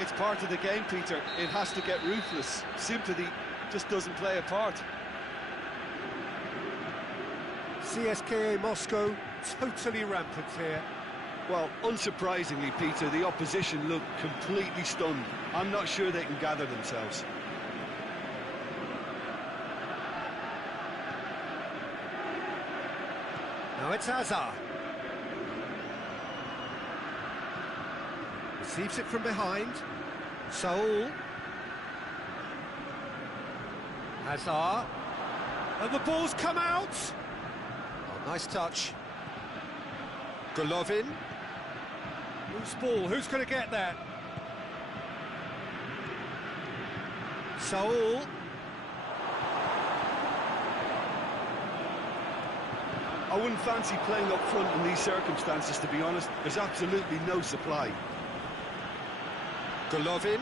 It's part of the game, Peter. It has to get ruthless. Sympathy just doesn't play a part. CSKA Moscow totally rampant here. Well, unsurprisingly, Peter, the opposition look completely stunned. I'm not sure they can gather themselves. Now it's Hazard. Receives it from behind. Saul. Hazard. And the ball's come out. Oh, nice touch. Golovin. Loose ball, who's going to get that? Saul. I wouldn't fancy playing up front in these circumstances, to be honest. There's absolutely no supply. Golovin.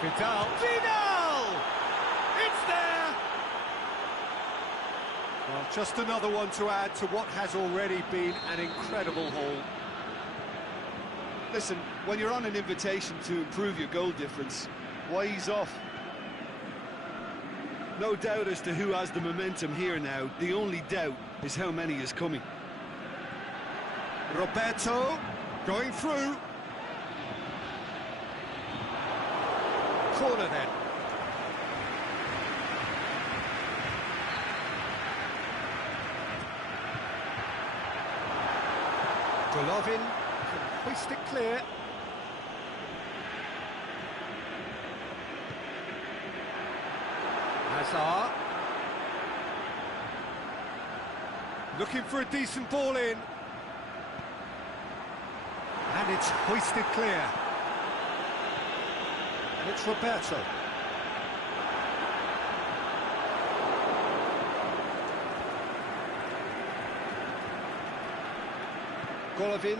Vidal. Vidal! It's there! Well, just another one to add to what has already been an incredible haul. Listen, when you're on an invitation to improve your goal difference, why ease off? No doubt as to who has the momentum here now. The only doubt is how many is coming. Roberto going through. Corner then. Golovin can hoist it clear. Hazard. Looking for a decent ball in. And it's hoisted clear. And it's Roberto. Golovin.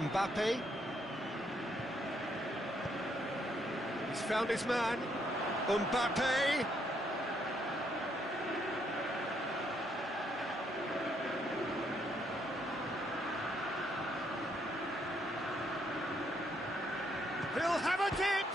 Mbappe. He's found his man. Mbappe. He'll have a dip.